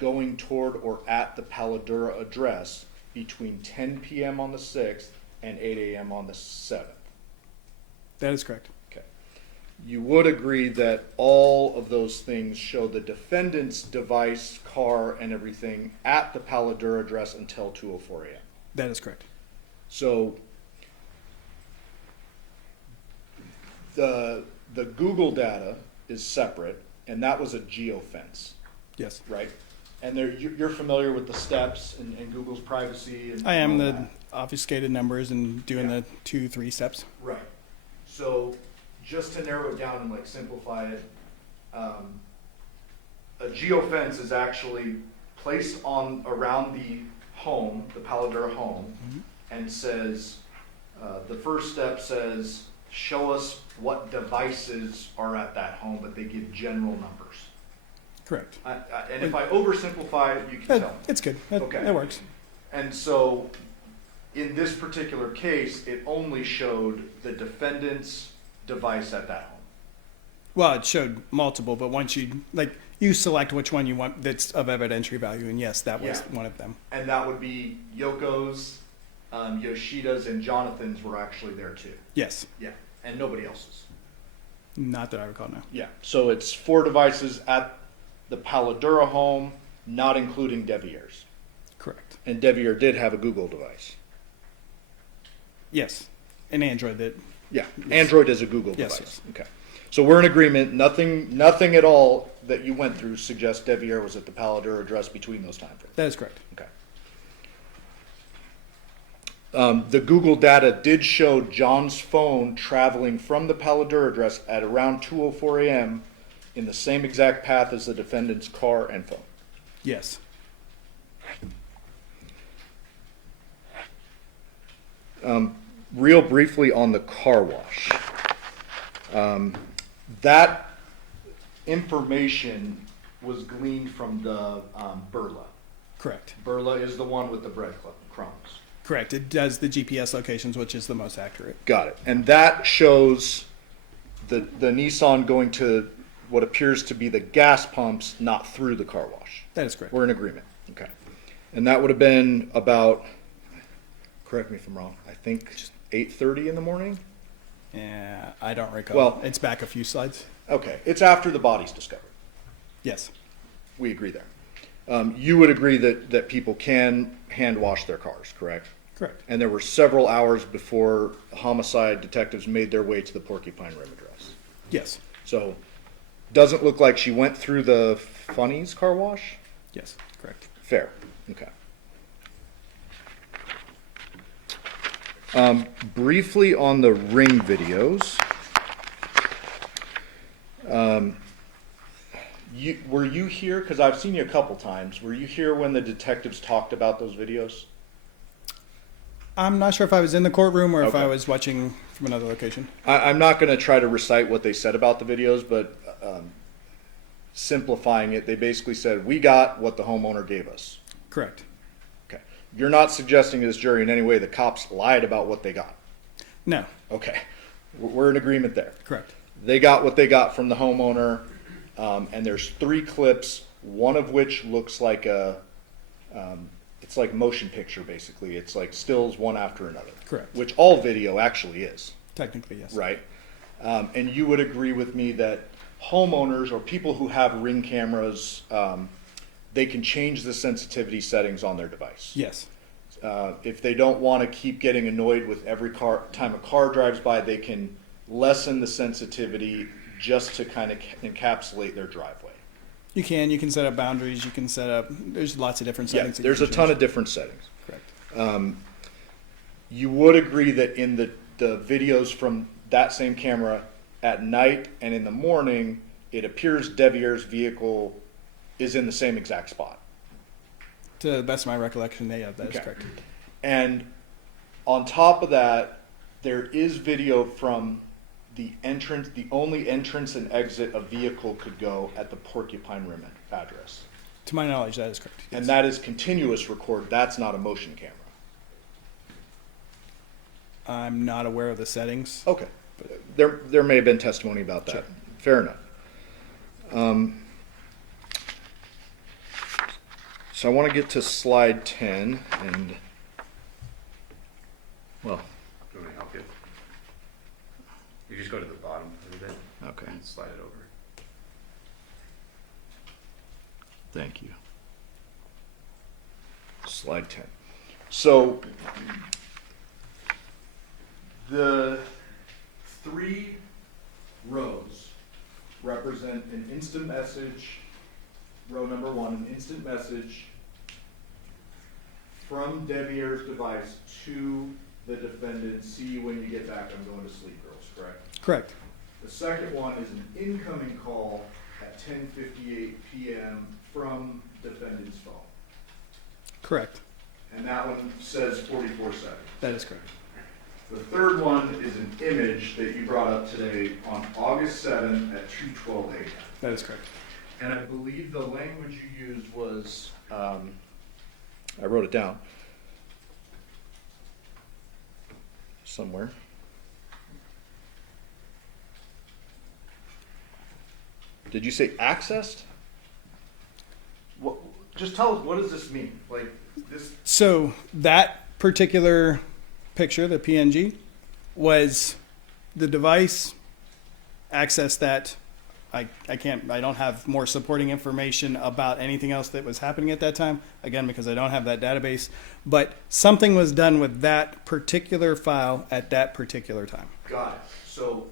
going toward or at the Paladura address between 10 p.m. on the 6th and 8 a.m. on the 7th? That is correct. Okay. You would agree that all of those things show the defendant's device, car, and everything at the Paladura address until 2:04 a.m.? That is correct. So the Google data is separate, and that was a geofence, Yes. right? And you're familiar with the steps and Google's privacy and I am. all The that. obfuscated numbers and doing Yeah. the 2-3 steps. Right. So just to narrow it down and like simplify it, a geofence is actually placed on around the home, the Paladura home, and says, the first step says, show us what devices are at that home, but they give general numbers. Correct. And if I oversimplify it, you can tell me. It's good. Okay. It works. And so, in this particular case, it only showed the defendant's device at that home. Well, it showed multiple, but once you select which one you want that's of evidentiary value, and yes, that was Yeah. one of them. And that would be Yoko's, Yoshida's, and Jonathan's were actually there too. Yes. Yeah, and nobody else's. Not that I recall now. Yeah, so it's 4 devices at the Paladura home, not including Devier's. Correct. And Devier did have a Google device. Yes. An Android that. Yeah, Android is a Google Yes, device. yes. Okay. So we're in agreement. Nothing at all that you went through suggests Devier was at the Paladura address between those time frames. That is correct. Okay. The Google data did show John's phone traveling from the Paladura address at around 2:04 a.m. in the same exact path as the defendant's car and phone. Yes. Real briefly on the car wash. That information was gleaned from the Burla. Correct. Burla is the one with the breadcrumbs. Correct. It does the GPS locations, which is the most accurate. Got it. And that shows the Nissan going to what appears to be the gas pumps, not through the car wash. That is correct. We're in agreement. Okay. And that would have been about, correct me if I'm wrong, I think 8:30 in the morning? Yeah, I don't recall. Well- It's back a few slides. Okay. It's after the body's discovered. Yes. We agree there. You would agree that people can hand wash their cars, correct? Correct. And there were several hours before homicide detectives made their way to the Porcupine Rim address. Yes. So, Doesn't look like she went through the Funnies car wash? yes, correct. Fair. Okay. Briefly on the ring videos. Were you here? Because I've seen you a couple times. Were you here when the detectives talked about those videos? I'm not sure if I was in the courtroom or if Okay. I was watching from another location. I'm not going to try to recite what they said about the videos, but simplifying it, they basically said, we got what the homeowner gave us. Correct. Okay. You're not suggesting to this jury in any way the cops lied about what they got. No, Okay. We're in agreement there. correct. They got what they got from the homeowner, and there's 3 clips, one of which looks like it's like motion picture basically. It's like stills one after another. Correct. Which all video actually is, Technically, yes. right? And you would agree with me that homeowners or people who have Ring cameras, they can change the sensitivity settings on their device. Yes. If they don't want to keep getting annoyed with every time a car drives by, they can lessen the sensitivity just to kind of encapsulate their driveway. You can set up boundaries. You can set up. There's lots of different Yeah, settings. that there's you a can ton change. of different settings. Correct. You would agree that in the videos from that same camera at night and in the morning, it appears Devier's vehicle is in the same exact spot. To the best of my recollection, yeah, that is Okay. correct. And on top of that, there is video from the entrance, the only entrance and exit a vehicle could go at the Porcupine Rim address. To my knowledge, that is correct. And yes. that is continuous record. That's not a motion camera. I'm not aware of the settings. Okay. There may have been testimony about that. Sure. Fair enough. So I want to get to slide 10 and, well, Do you want me to help you? You just go to the bottom a little bit okay. and slide it over. Thank you. Slide 10. So the 3 rows represent an instant message, row number 1, an instant message, from Devier's device to the defendant, see you when you get back, I'm going to sleep, girls, correct? Correct. The second one is an incoming call at 10:58 p.m. from defendant's phone. Correct. And that one says 44 seconds. That is correct. The third one is an image that you brought up today on August 7th at 2:12 a.m. That is correct. And I believe the language you used was, I wrote it down somewhere. Did you say accessed? What, just tell us, what does this mean? Like this? So that particular picture, the PNG, was the device accessed that. I don't have more supporting information about anything else that was happening at that time, again, because I don't have that database, but something was done with that particular file at that particular time. Got it. So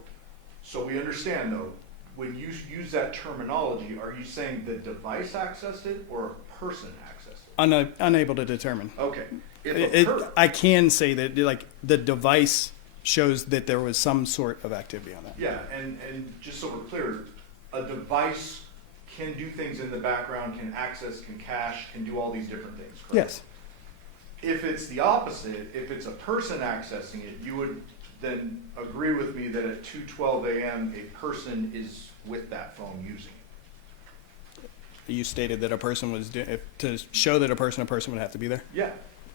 we understand though, when you use that terminology, are you saying the device accessed it or a person accessed it? Unable to determine. Okay. If I can say that like the device shows that there was some sort of activity on that. yeah, and just so we're clear, a device can do things in the background, can access, can cache, can do all these different things, correct? Yes. If it's the opposite, if it's a person accessing it, you would then agree with me that at 2:12 a.m. a person is with that phone using it. You stated that a person was to show that a person would have to be there. Yeah,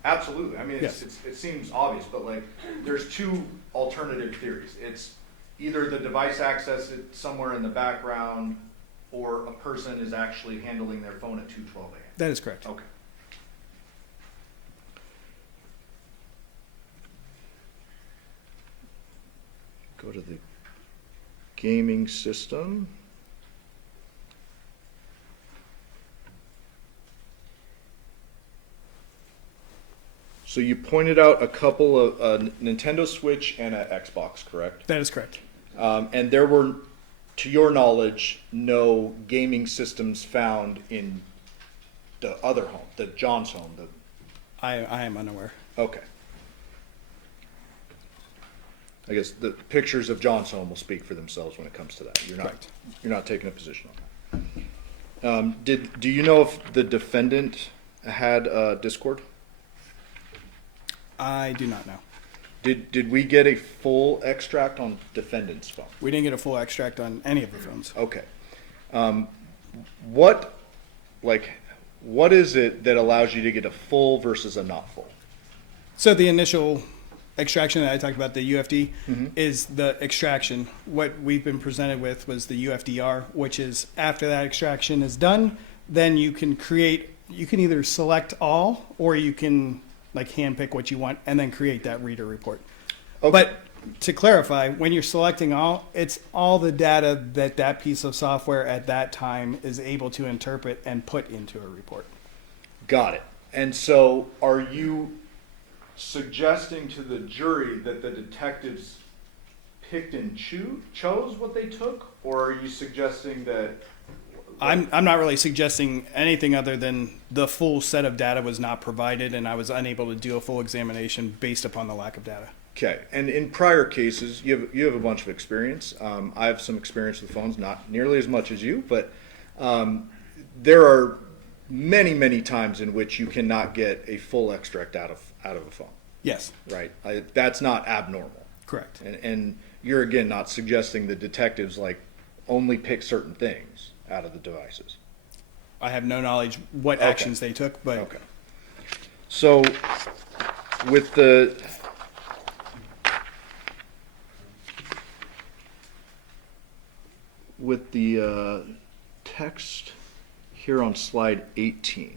absolutely. I mean, Yes. it seems obvious, but like, there's two alternative theories. It's either the device accessed it somewhere in the background, or a person is actually handling their phone at 2:12 a.m. That is correct. Okay. Go to the gaming system. So you pointed out a couple of a Nintendo Switch and an Xbox, correct? That is correct. And there were, to your knowledge, no gaming systems found in the other home, the John's home. I am unaware. Okay. I guess the pictures of John's home will speak for themselves when it comes to that. Correct. You're not taking a position on that. Do you know if the defendant had Discord? I do not know. Did we get a full extract on defendant's phone? We didn't get a full extract on any of the phones. Okay. What is it that allows you to get a full versus a not full? So the initial extraction that I talked about, the UFD, is the extraction. What we've been presented with was the UFDR, which is after that extraction is done, then you can either select all or you can like handpick what you want and then create that reader report. Okay. But to clarify, when you're selecting all, it's all the data that piece of software at that time is able to interpret and put into a report. Got it. And so are you suggesting to the jury that the detectives picked and chose what they took? Or are you suggesting that... I'm not really suggesting anything other than the full set of data was not provided and I was unable to do a full examination based upon the lack of data. Okay. And in prior cases, you have a bunch of experience. I have some experience with phones, not nearly as much as you, but there are many, many times in which you cannot get a full extract out of a phone. Yes. Right. That's not abnormal. Correct. And you're again not suggesting the detectives like only pick certain things out of the devices. I have no knowledge what actions they took, but Okay. So with the text here on slide 18.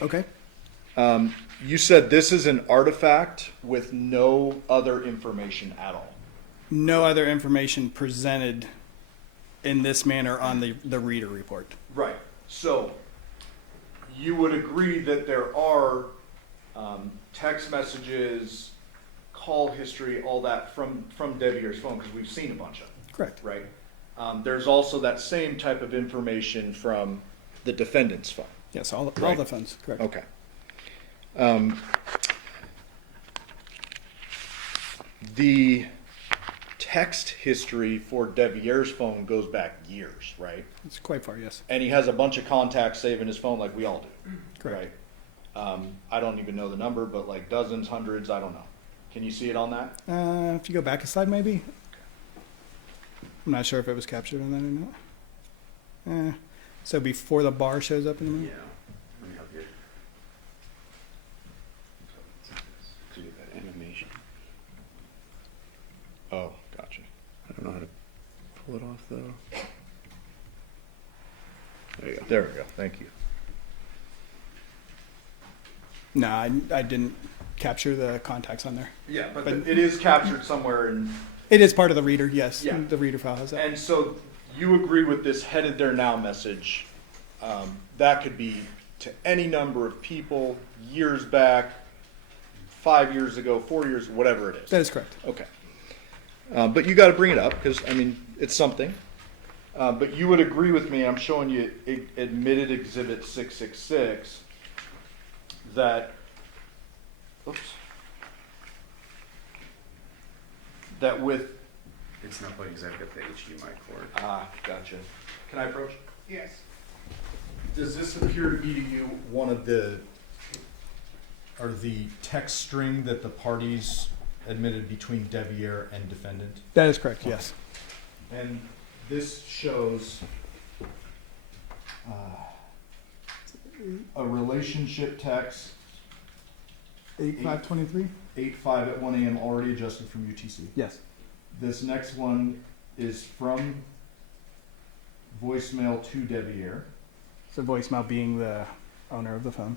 okay. You said this is an artifact with no other information at all. No other information presented in this manner on the reader report. Right. So you would agree that there are text messages, call history, all that from Devier's phone, because we've seen a bunch of them. Correct. Right. There's also that same type of information from the defendant's phone. Yes, all Right. the phones. Correct. Okay. The text history for Devier's phone goes back years, right? It's quite far, yes. And he has a bunch of contacts saved in his phone like we all do, Correct. right? I don't even know the number, but like dozens, hundreds, I don't know. Can you see it on that? If you go back a slide, maybe. I'm not sure if it was captured on that or not. So before the bar shows up in a Yeah. minute. Let me help you. Do that animation. Oh, gotcha. I don't know how to pull it off though. There you go. There we go. Thank you. No, I didn't capture the contacts on there. Yeah, but But- it is captured somewhere in. It is part of the reader, yes. Yeah. The reader file has that. And so you agree with this headed there now message. That could be to any number of people years back, 5 years ago, 4 years, whatever it is. That is correct. Okay. But you got to bring it up because, I mean, it's something. But you would agree with me, I'm showing you admitted exhibit 666, that, oops, that with, It's not playing because I've got the HDMI cord. gotcha. Can I approach? Yes. Does this appear to be to you one of the, or the text string that the parties admitted between Devier and defendant? That is correct, yes. And this shows a relationship text, 8523? 8-5 at 1 a.m. already adjusted from UTC. Yes. This next one is from voicemail to Devier, So voicemail being the owner of the phone.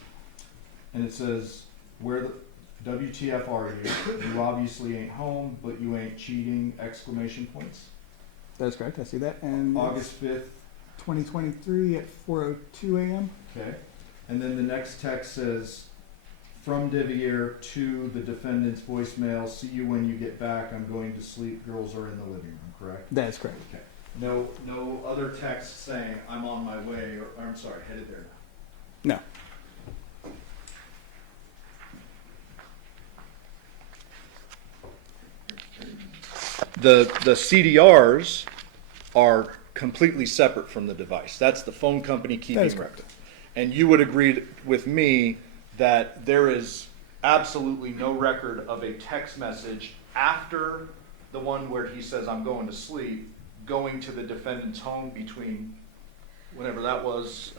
and it says, "Where the WTF are you? You obviously ain't home, but you ain't cheating!" Exclamation points. That is correct, I see that. And August 5th. 2023 at 4:02 a.m. Okay. And then the next text says, "From Devier to the defendant's voicemail. See you when you get back. I'm going to sleep. Girls are in the living room." Correct? That is correct. Okay. No other text saying I'm on my way, or I'm sorry, headed there now. No. The CDRs are completely separate from the device. That's the phone company keeping That is record. correct. And you would agree with me that there is absolutely no record of a text message after the one where he says, "I'm going to sleep," going to the defendant's home between whenever that was,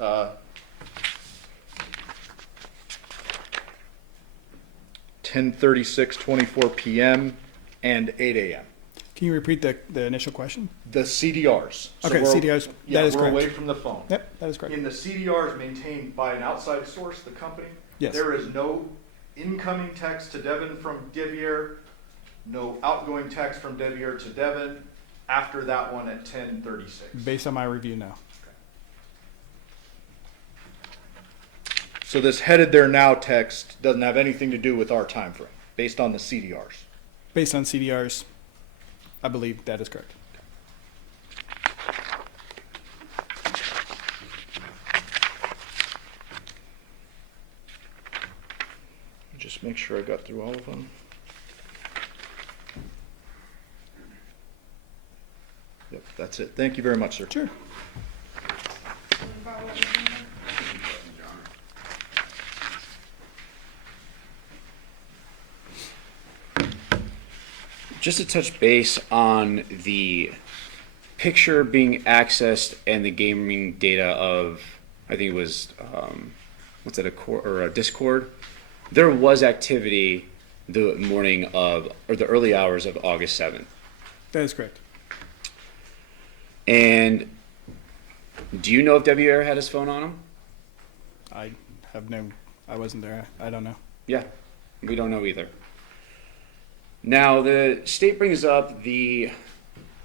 10:36:24 p.m. and 8 a.m. Can you repeat the initial question? The CDRs. Okay, we're- CDRs, Yeah, that is we're correct. away from the phone. Yep, that is correct. In the CDRs maintained by an outside source, the company, Yes. there is no incoming text to Devyn from Devier, no outgoing text from Devier to Devyn after that one at 10:36. Based on my review, no. So this headed there now text doesn't have anything to do with our time frame, based on the CDRs. Based on CDRs, I believe that is correct. Just make sure I got through all of them. Yep, that's it. Thank you very much, sir. Sure. Follow up with me? Just to touch base on the picture being accessed and the gaming data of, I think it was, what's it, a core or a Discord? There was activity the morning of, or the early hours of August 7th. That is correct. And do you know if Devier had his phone on him? I have no, I wasn't there. I don't know. Yeah, we don't know either. Now, the state brings up the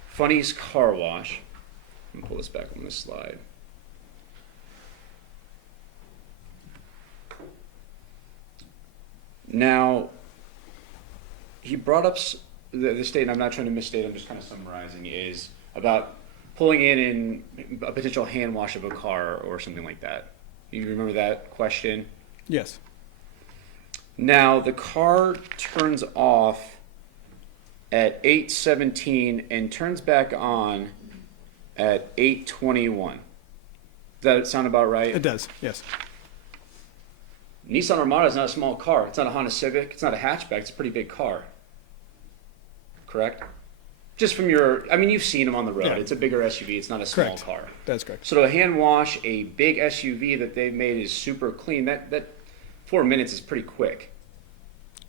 Funny's car wash. Let me pull this back on this slide. Now, he brought up the state, and I'm not trying to misstate, I'm just kind of summarizing, is about pulling in a potential hand wash of a car or something like that. You remember that question? Yes. Now, the car turns off at 8:17 and turns back on at 8:21. Does that sound about right? It does, yes. Nissan Armada is not a small car. It's not a Honda Civic. It's not a hatchback. It's a pretty big car. Correct? Just from your, I mean, you've seen them on the road. Yeah. It's a bigger SUV. It's not a small Correct. car. That's correct. So to hand wash a big SUV that they've made is super clean, that 4 minutes is pretty quick.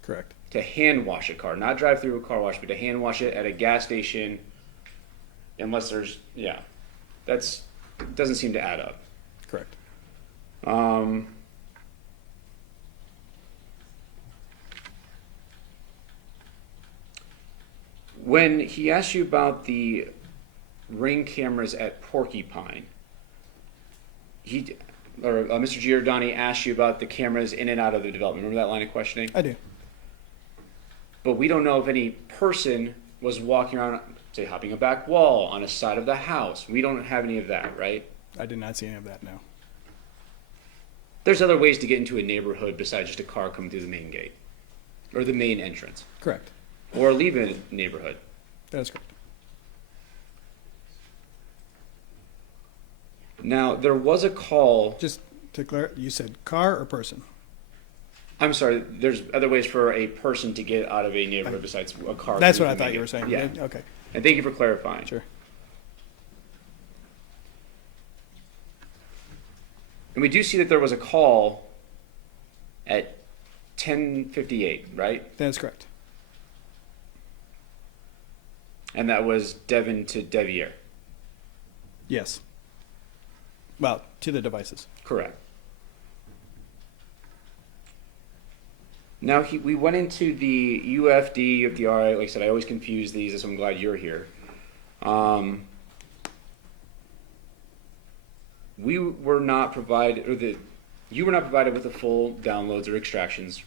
Correct. To hand wash a car, not drive through a car wash, but to hand wash it at a gas station, unless there's, yeah, that's, doesn't seem to add up. Correct. When he asked you about the ring cameras at Porcupine, Mr. Giordani asked you about the cameras in and out of the development. Remember that line of questioning? I do. But we don't know if any person was walking around, say, hopping a back wall on a side of the house. We don't have any of that, right? I did not see any of that, no. There's other ways to get into a neighborhood besides just a car coming through the main gate or the main entrance Correct. or leaving a neighborhood. That is correct. Now, there was a call. Just to clarify, you said car or person? I'm sorry, there's other ways for a person to get out of a neighborhood besides a car. That's through what I the thought main you were gate. saying. Yeah. Okay. And thank you for clarifying. Sure. And we do see that there was a call at 10:58, right? That is correct. And that was Devyn to Devier. Yes. Well, to the devices. Correct. Now we went into the UFD, UFDR. Like I said, I always confuse these, so I'm glad you're here. We were not provided, you were not provided with the full downloads or extractions.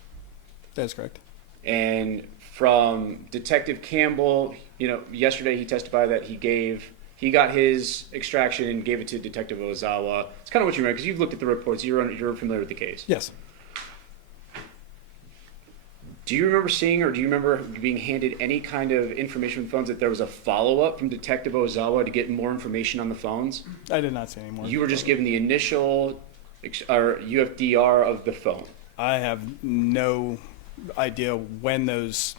That is correct. And from Detective Campbell, yesterday he testified that he got his extraction and gave it to Detective Ozawa. It's kind of what you remember because you've looked at the reports. You're familiar with the case. Yes. Do you remember seeing or do you remember being handed any kind of information from phones that there was a follow-up from Detective Ozawa to get more information on the phones? I did not see any more. You were just given the initial UFDR of the phone. I have no idea when those,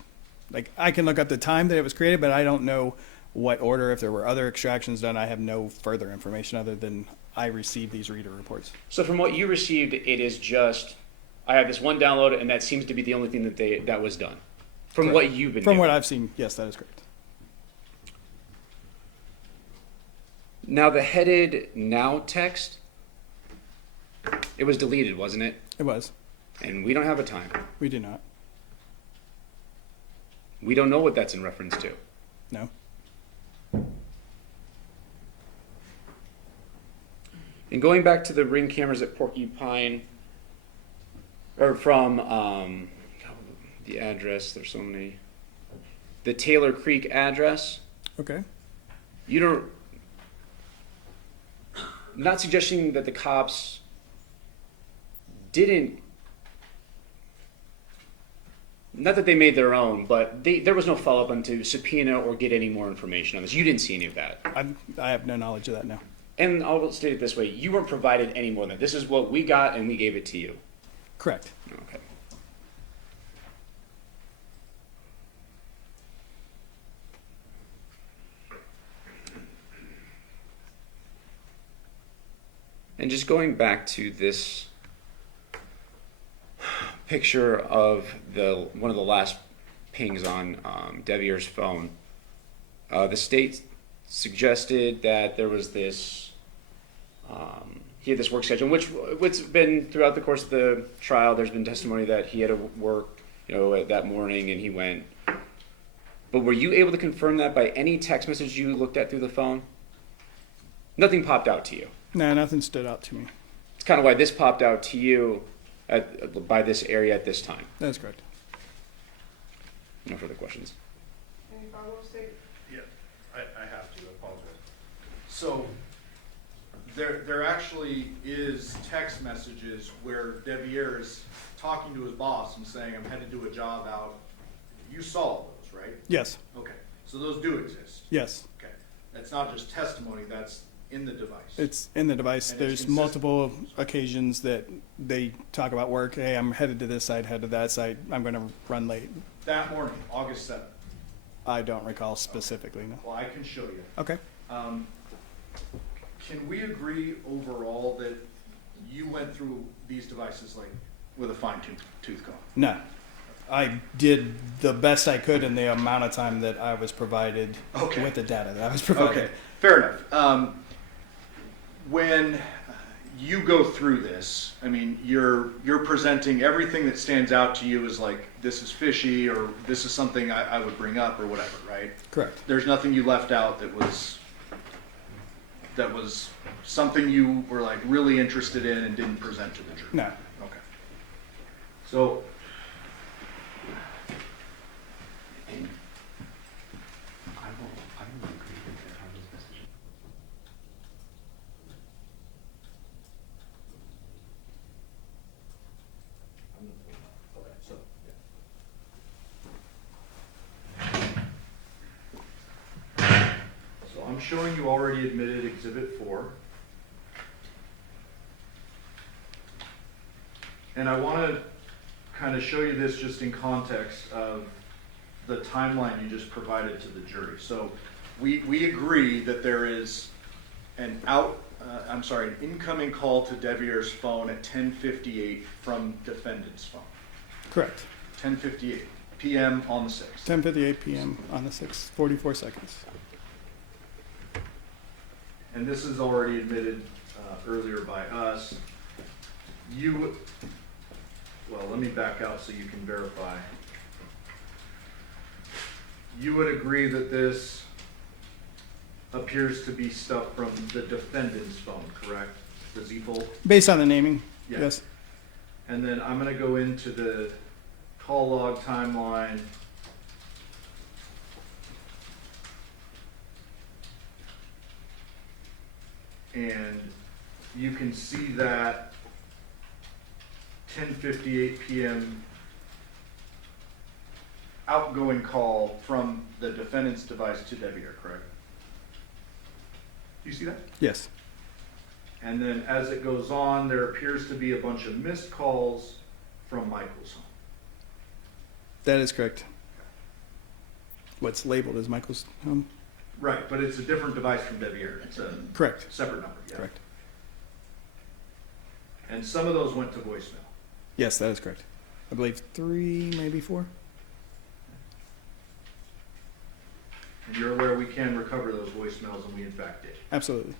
I can look up the time that it was created, but I don't know what order, if there were other extractions done. I have no further information other than I received these reader reports. So from what you received, it is just, I have this one download, and that seems to be the only thing that was done. From Correct. what you've been From given. what I've seen, yes, that is correct. Now the headed now text, it was deleted, wasn't it? It was. And we don't have a time. We do not. We don't know what that's in reference to. No. And going back to the ring cameras at Porcupine, or from the address, there's so many. The Taylor Creek address, Okay. you don't, not suggesting that the cops didn't, not that they made their own, but there was no follow-up onto subpoena or get any more information on this. You didn't see any of that. I have no knowledge of that now. And I'll state it this way, you weren't provided any more than that. This is what we got and we gave it to you. Correct. Okay. And just going back to this picture of one of the last pings on Devier's phone, the state suggested that there was this, he had this work schedule, which been throughout the course of the trial, there's been testimony that he had to work, that morning and he went. But were you able to confirm that by any text message you looked at through the phone? Nothing popped out to you. No, nothing stood out to me. It's kind of why this popped out to you by this area at this time. That is correct. No further questions. Any follow-ups, Dave? Yeah, I have to apologize. So There actually is text messages where Devier is talking to his boss and saying, I'm headed to a job out. You saw all those, right? Yes, Okay, so those do exist. yes. Okay, that's not just testimony, that's in the device. It's in the device. And it's There's consistent. multiple occasions that they talk about work. Hey, I'm headed to this site, headed to that site. I'm going to run late. That morning, August 7th. I don't recall specifically, no. Well, I can show you. Okay. Can we agree overall that you went through these devices like with a fine-tooth comb? No. I did the best I could in the amount of time that I was provided Okay. with the data that I was provided. Okay, fair enough. When you go through this, I mean, you're presenting everything that stands out to you as like, this is fishy, or this is something I would bring up, or whatever, right? Correct. There's nothing you left out that was something you were like really interested in and didn't present to the jury? No. Okay. So, I will agree with that. How does this? okay, so, So I'm showing you already admitted Exhibit 4. And I want to kind of show you this just in context of the timeline you just provided to the jury. So we agree that there is an incoming call to Devier's phone at 10:58 from defendant's phone. Correct. 10:58 p.m. on the 6th. 10:58 p.m. on the 6th, 44 seconds. And this is already admitted earlier by us. Well, let me back out so you can verify. You would agree that this appears to be stuff from the defendant's phone, correct? The Z fold? Based on the naming, Yeah. yes. And then I'm going to go into the call log timeline. And you can see that 10:58 p.m. outgoing call from the defendant's device to Devier, correct? Do you see that? Yes. And then as it goes on, there appears to be a bunch of missed calls from Michael's home. That is correct. What's labeled as Michael's home? Right, but it's a different device from Devier. It's a Correct. separate number, yeah. Correct. And some of those went to voicemail. Yes, that is correct. I believe 3, maybe 4. And you're aware we can recover those voicemails, and we in fact did. Absolutely.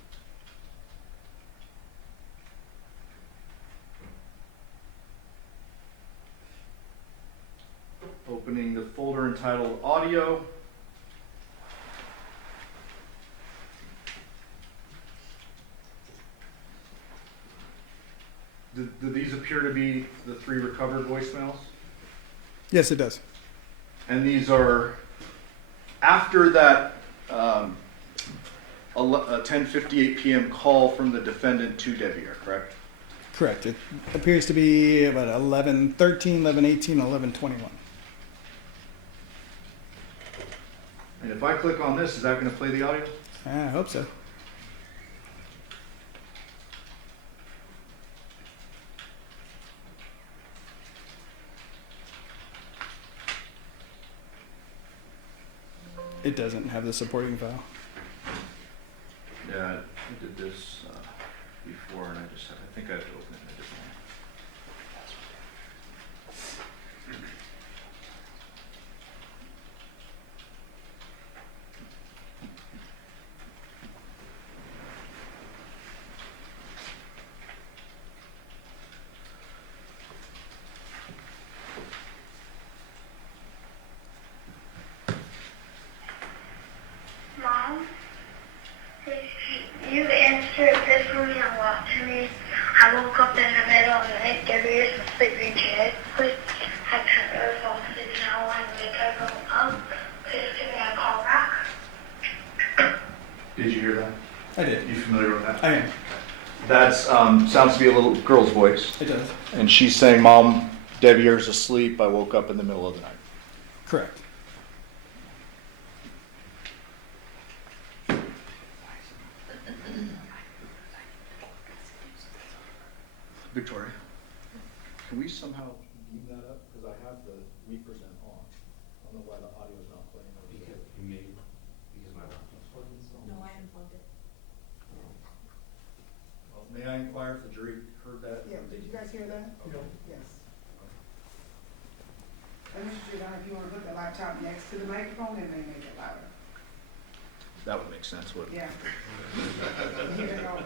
Opening the folder entitled Audio. Do these appear to be the 3 recovered voicemails? Yes, it does. And these are after that 10:58 p.m. call from the defendant to Devier, correct? Correct. It appears to be about 11:13, 11:18, 11:21. And if I click on this, is that going to play the audio? I hope so. It doesn't have the supporting file. Yeah, I did this before, and I think I have to open it in a different way. Mom, you've answered this one a lot to me. I woke up in the middle of the night, Debbie is sleeping dead. Please, I can't really fall asleep now. I wake up. Please give me a call back. Did you hear that? I did. You familiar with that? I am. Okay. That's, sounds to be a little girl's voice. It does. And she's saying, Mom, Devier's asleep. I woke up in the middle of the night. Correct. Victoria, can we somehow beam that up? Because I have the We Present on. I don't know why the audio's not playing over here. Because my laptop's plugged in still. No, I unplugged it. Well, may I inquire if the jury heard that? Yeah, did you guys hear that? Okay. Yes. And Mr. Giordano, if you wanna put the laptop next to the microphone, it may make it louder. That would make sense, wouldn't it? Yeah. Here we go.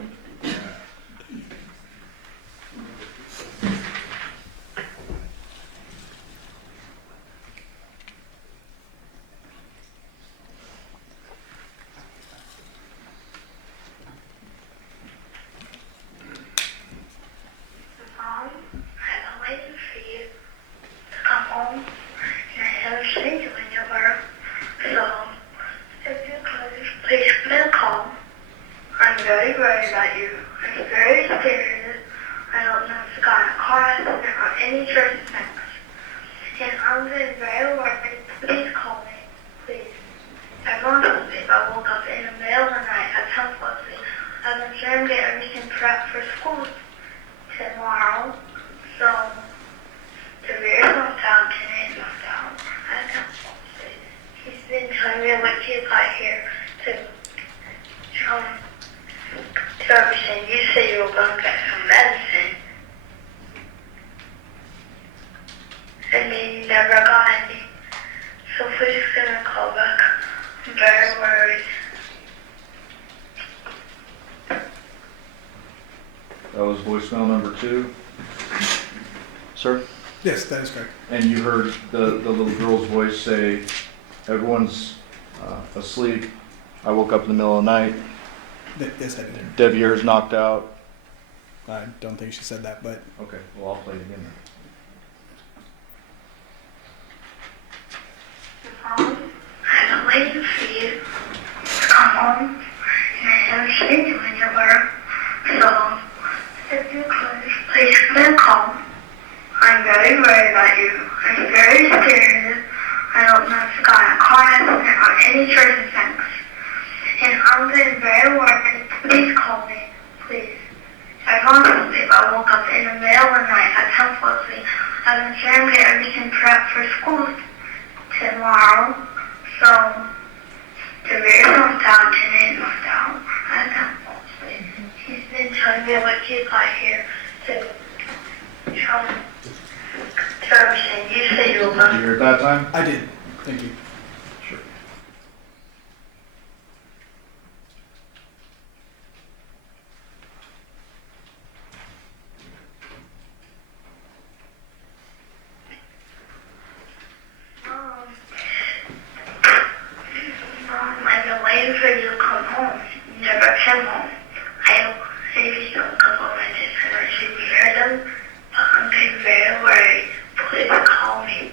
Mom, I've been waiting for you to come home, and I haven't seen you anywhere. So, if you could, please give me a call. I'm very worried about you. I'm very scared. I don't know if you got in a car accident or any church things. And I'm getting very worried. Please call me, please. Everyone's asleep. I woke up in the middle of the night. I can't fall asleep. I've been trying to get everything prepped for school tomorrow. So, the rear's not down, today's not down. I can't fall asleep. He's been telling me what you got here to everything. You said you were going to get some medicine. And then you never got any. So please give me a call back. I'm very worried. That was voicemail number 2. Sir? Yes, that is correct. And you heard the little girl's voice say, everyone's asleep. I woke up in the middle of the night. Yes, I did. Devier's knocked out. I don't think she said that, but Okay, well, I'll play it again then. Mom, I've been waiting for you to come home, and I haven't seen you anywhere. So, if you could, please give me a call. I'm very worried about you. I'm very scared. I don't know if you got in a car accident or any church things. And I'm getting very worried. Please call me, please. Everyone's asleep. I woke up in the middle of the night. I can't fall asleep. I've been trying to get everything prepped for school tomorrow. So, the rear's not down, today's not down. I can't fall asleep. He's been telling me what you got here to everything. You said you were Did going you hear it that time? I did. Thank you. Sure. Mom, I've been waiting for you to come home. You never came home. If you don't come home, I just heard you hear them. But I'm getting very worried. Please call me.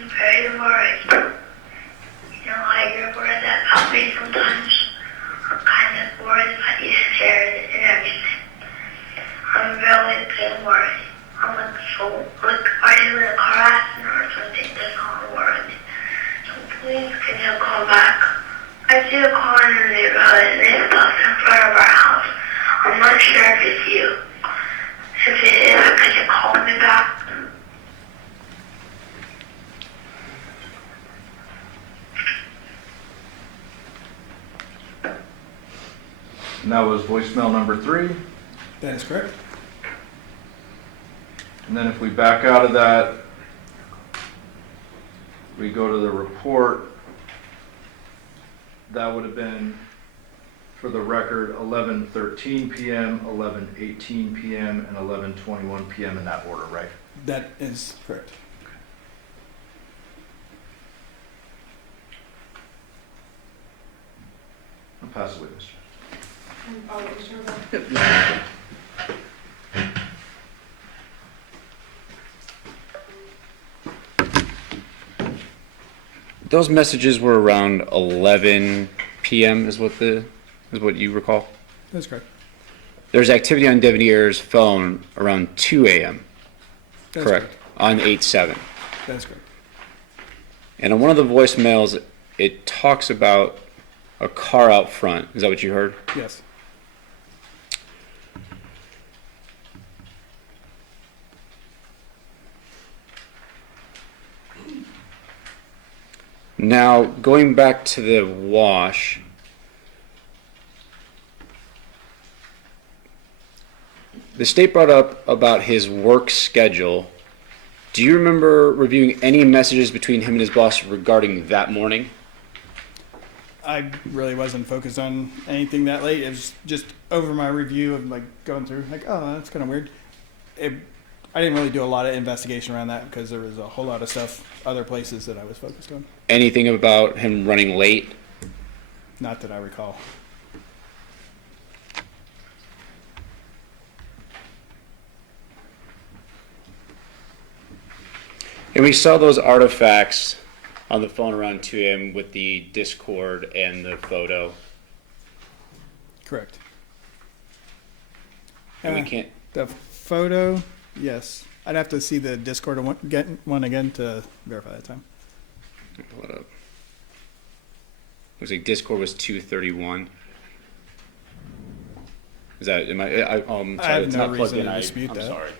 I'm very worried. You know how you're worried about me sometimes? I'm kind of worried about you scared and everything. I'm really getting worried. I'm are you in a car accident or something? That's not worried. So please can you call back? I see a car in the neighborhood and it's stopped in front of our house. I'm not sure if it's you. If it is, could you call me back? And that was voicemail number 3. That is correct. And then if we back out of that, we go to the report. That would have been, for the record, 11:13 p.m., 11:18 p.m., and 11:21 p.m. in that order, right? That is correct. I'll pass it with Mr. Oh, you sure about that? Those messages were around 11 p.m. is what you recall. That's correct. there's activity on Devyn's phone around 2 a.m. That's Correct. On 8/7. That's correct. And on one of the voicemails, it talks about a car out front. Is that what you heard? Yes. Now, going back to the wash, the state brought up about his work schedule. Do you remember reviewing any messages between him and his boss regarding that morning? I really wasn't focused on anything that late. It was just over my review of like going through, like, oh, that's kind of weird. I didn't really do a lot of investigation around that because there was a whole lot of stuff, other places that I was focused on. Anything about him running late? Not that I recall. And we saw those artifacts on the phone around 2 a.m. with the Discord and the photo. Correct. And we can't. The photo, yes. I'd have to see the Discord one again to verify that time. Pull it up. Looks like Discord was 2:31. Is that? Am I? Sorry, I have it's no not plugged reason in. to dispute I'm that. sorry.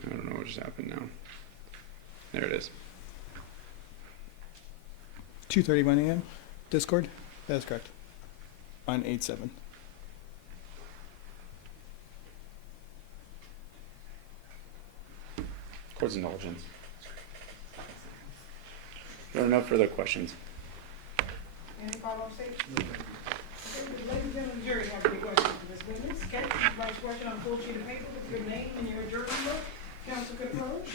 I don't know what just happened now. There it is. 2:31 a.m. Discord. That's correct. On 8/7. Court's indulgence. There are no further questions. Any follow-up statements? Okay, the ladies and gentlemen, the jury have any questions for this witness? Okay, first question on a full sheet of paper with your name and your jury number. Counsel could approach.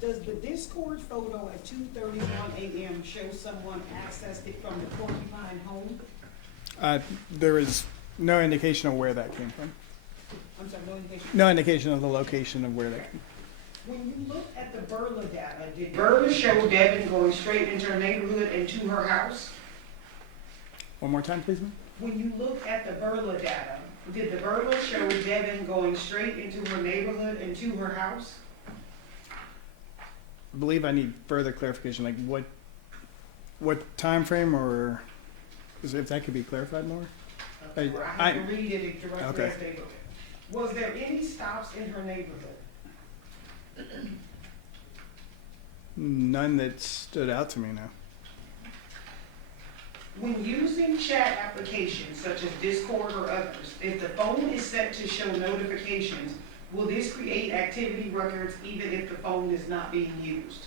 Does the Discord photo at 2:31 a.m. show someone accessed it from the Porcupine home? There is no indication of where that came from. I'm sorry, no indication. No indication of the location of where that came from. When you look at the Burla data, did Burla show Devyn going straight into her neighborhood and to her house? One more time, please, ma'am. When you look at the Burla data, did the Burla show Devyn going straight into her neighborhood and to her house? I believe I need further clarification, like what time frame, or if that could be clarified more. I have to read it directly Okay. as they wrote it. Was there any stops in her neighborhood? None that stood out to me now. When using chat applications such as Discord or others, if the phone is set to show notifications, will this create activity records even if the phone is not being used?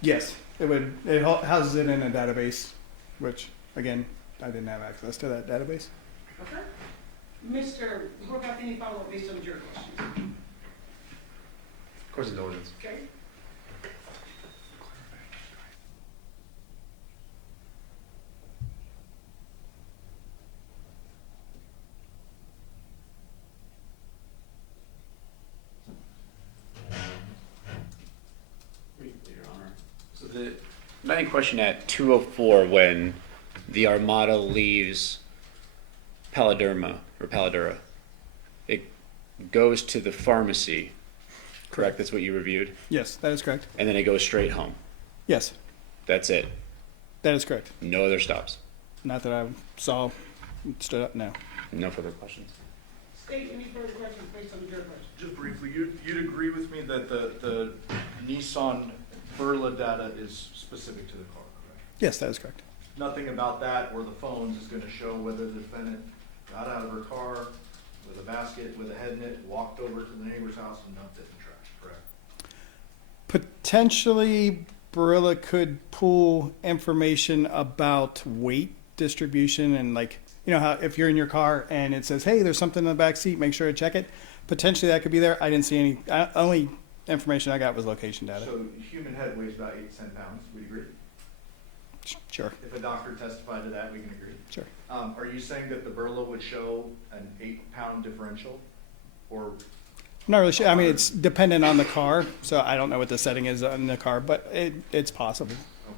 Yes, it houses it in a database, which, again, I didn't have access to that database. Okay. Mr. Horvath, any follow-up based on the jury questions? Of course, indulgence. Okay. Your Honor. So the main question at 2:04 when the Armada leaves Paladura, it goes to the pharmacy, correct? That's what you reviewed? Yes, that is correct. And then it goes straight home. Yes, That's it. that is correct. No other stops. Not that I saw, stood up, no. No further questions. State, any further questions based on the jury questions? Just briefly, you'd agree with me that the Nissan Burla data is specific to the car, correct? Yes, that is correct. Nothing about that or the phones is gonna show whether the defendant got out of her car with a basket, with a head net, walked over to the neighbor's house and dumped it in the trash, correct? Potentially, Barilla could pull information about weight distribution and, like, you know how if you're in your car and it says, hey, there's something in the back seat, make sure to check it. Potentially that could be there. I didn't see any, only information I got was location data. So human head weighs about 8 to 10 pounds, we agree? Sure, If a doctor testified to that, we can agree. sure. Are you saying that the Burla would show an 8-pound differential? Or, I'm not really sure. I mean, it's dependent on the car, so I don't know what the setting is on the car, but it's possible. okay.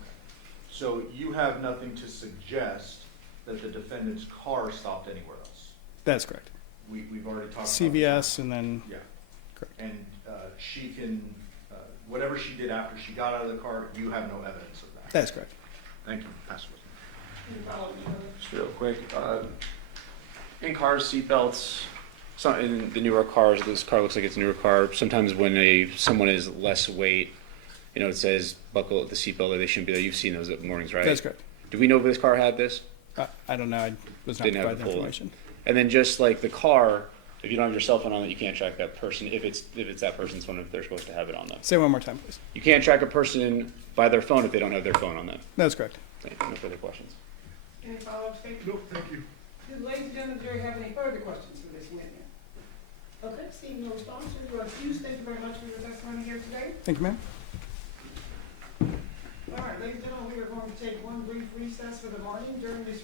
So you have nothing to suggest that the defendant's car stopped anywhere else? That's correct. We've already talked about. CVS and then, Yeah. correct. And she can, whatever she did after she got out of the car, you have no evidence of that? That's correct. Thank you. Pass it. Any follow-up, Mr. Horvath? Just real quick, in cars, seatbelts. Some in the newer cars, this car looks like it's a newer car. Sometimes when someone is less weight, you know, it says buckle the seatbelt or they shouldn't be there. You've seen those at mornings, right? That's correct. Do we know if this car had this? I don't know. I was not Didn't have provided it that pulled. information. And then just like the car, if you don't have your cell phone on it, you can't track that person if it's that person's phone if they're supposed to have it on them. Say one more time, please. You can't track a person by their phone if they don't have their phone on them. That's correct. Thank you. No further questions. Any follow-up statement? No, thank you. Do ladies and gentlemen, do you have any further questions for this witness? Okay, seeing no response, you are excused. Thank you very much for your testimony here today. Thank you, ma'am. All right, ladies and gentlemen, we are going to take one brief recess for the morning. During this